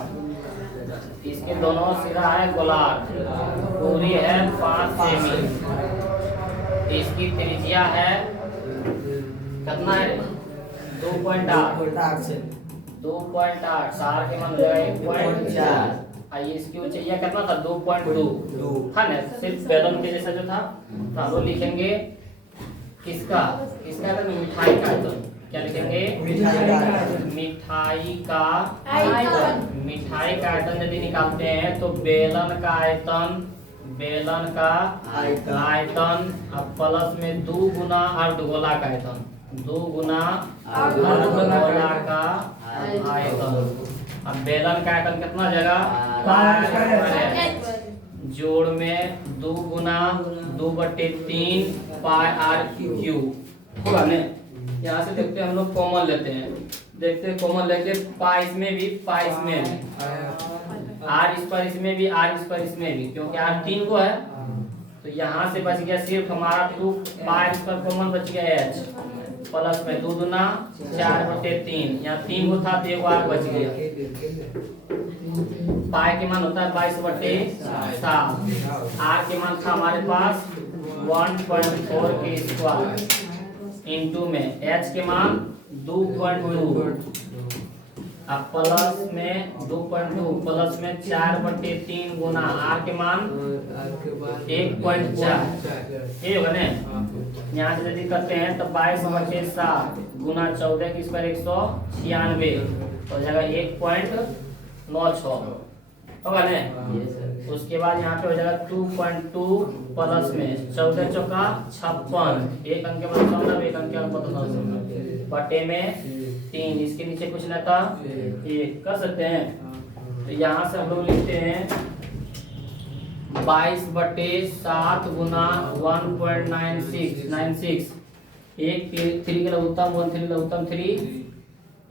इसके दोनों सिरा है गोलार्ध, पूरी है 5 सेमी। इसकी त्रिज्या है कितना है 2.8 2.8 सार के मान हो जाएगा 1.4 आइए इसकी ऊंचाई कितना था 2.2 है ना सिर्फ बैलून के जैसा जो था तो हम लोग लिखेंगे किसका किसका आयतन मिठाई का आयतन क्या लिखेंगे मिठाई का आयतन। मिठाई का आयतन यदि निकालते हैं तो बेलन का आयतन अब प्लस में 2 गुना अर्धगोला का आयतन 2 गुना अर्धगोला का आयतन। अब बेलन का आयतन कितना जगह जोड़ में 2 गुना 2/3 पाई आर क्यूब होगा ना। यहाँ से देखते हैं हम लोग कॉमन लेते हैं देखते हैं कॉमन लेके पाई में भी आर इस पर इसमें भी आर इस पर इसमें भी क्योंकि आर 3 को है तो यहाँ से बच गया सिर्फ हमारा 2 पाई इस पर कॉमन बच गया एच प्लस में 2 गुना 4/3 यहाँ 3 को था तो 1 आर बच गया। पाई के मान होता है 22/7 आर के मान था हमारे पास 1.4 के स्क्वायर इंटू में एच के मान 2.2 अब प्लस में 2.2 प्लस में 4/3 गुना आर के मान 1.4 ये होगा ना। यहाँ से यदि करते हैं तो 22/7 गुना 14 की स्क्वायर 196 तो जाएगा 1.96 होगा ना। उसके बाद यहाँ पे हो जाएगा 2.2 प्लस में 14 चौका 56 एक अंक के मतलब 1 अंक के मतलब बटे में 3 इसके नीचे कुछ नहीं था ये कर सकते हैं तो यहाँ से हम लोग लिखते हैं 22/7 गुना 1.96 एक 3 के लघुत्तम 1 3 लघुत्तम 3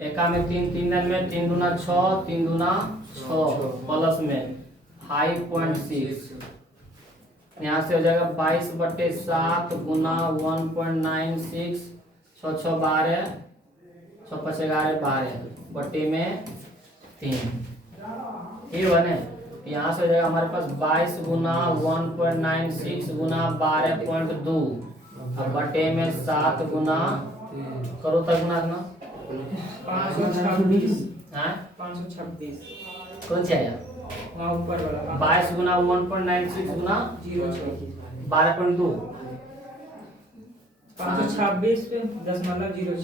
एका में 3 3 में 3 दूना 6 3 दूना 6 प्लस में 5.6 यहाँ से हो जाएगा 22/7 गुना 1.96 6 6 12 6 5 11 12 बटे में 3 ये बने यहाँ से हो जाएगा हमारे पास 22 गुना 1.96 गुना 12.2 और बटे में 7 गुना करो तक गुना ना 526 हाँ 526 कौन सी आया वहाँ ऊपर वाला 22 गुना 1.96 गुना 12.2 526 पे 10.06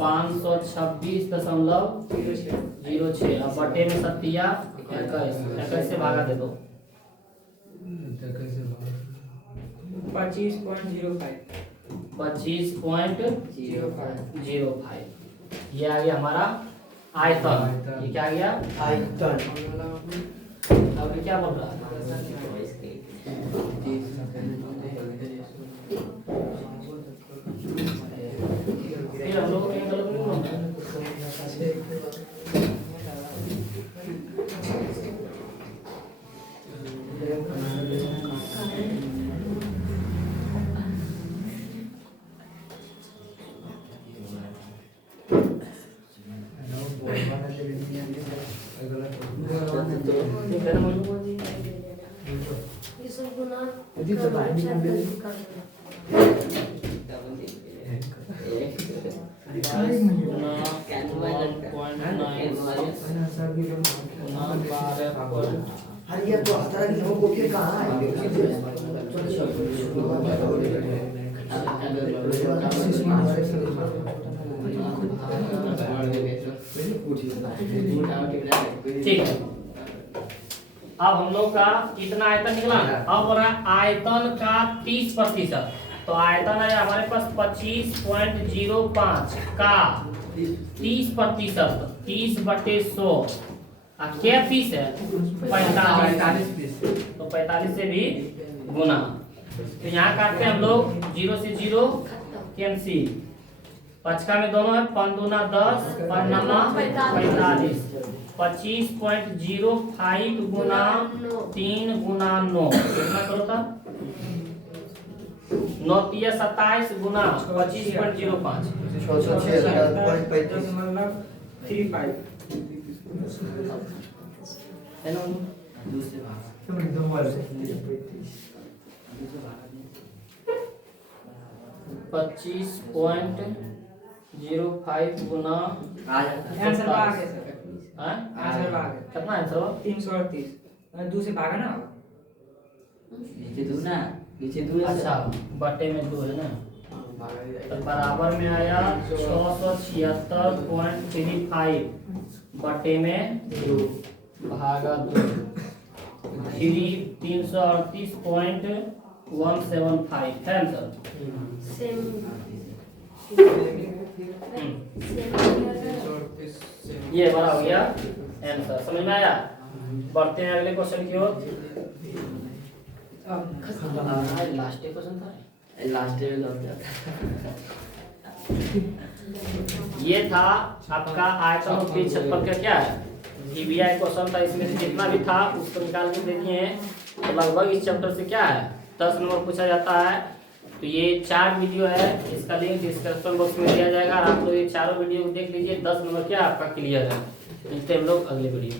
526.06 अब बटे में 21 से भागा दे दो 25.05 ये आ गया हमारा आयतन। ये क्या आ गया अब ये क्या बोल रहा है फिर हम लोग गलत नहीं बोलते ये सब गुना यदि तो बाहर निकल गए हरिया तो हतारा की लोगों को कहाँ ठीक है। अब हम लोग का कितना आयतन निकला अब हो रहा है आयतन का 30%। तो आयतन है हमारे पास 25.05 का 30% 30/100 क्या 30 है 45 तो 45 से भी गुना। तो यहाँ काटते हैं हम लोग 0 से 0 कैंसिल पचका में दोनों है 5 दूना 10 5 नमा 45 25.05 गुना 3 गुना 9 कितना करो था 9 3 27 गुना 25.05 है ना दूसरे भाग 25.05 गुना आ जाता है। आंसर आ गया सर, हाँ? आंसर आ गया कितना आंसर हुआ? 338 2 से भागा ना होगा। नीचे दो ना, नीचे दो। अच्छा बटे में 2 है ना, भागा ही तो जाएगा। बराबर में आया 676.35 बटे में 2 भागा 2 338.175 है आंसर। सेम ये बड़ा हो गया आंसर, समझ में आया? बढ़ते हैं अगले क्वेश्चन की ओर। लास्ट क्वेश्चन था लास्ट में लग जाता है। ये था आपका आयतन और क्षेत्रफल का क्या है ईवीआई क्वेश्चन था। इसमें से जितना भी था उसको निकाल के दे दिए हैं। तो लगभग इस चैप्टर से क्या है 10 नंबर पूछा जाता है। तो ये 4 वीडियो है, इसका लिंक डिस्क्रिप्शन बॉक्स में दिया जाएगा। आप लोग ये चारों वीडियो को देख लीजिए, 10 नंबर क्या आपका क्लियर है। मिलते हैं हम लोग अगले वीडियो।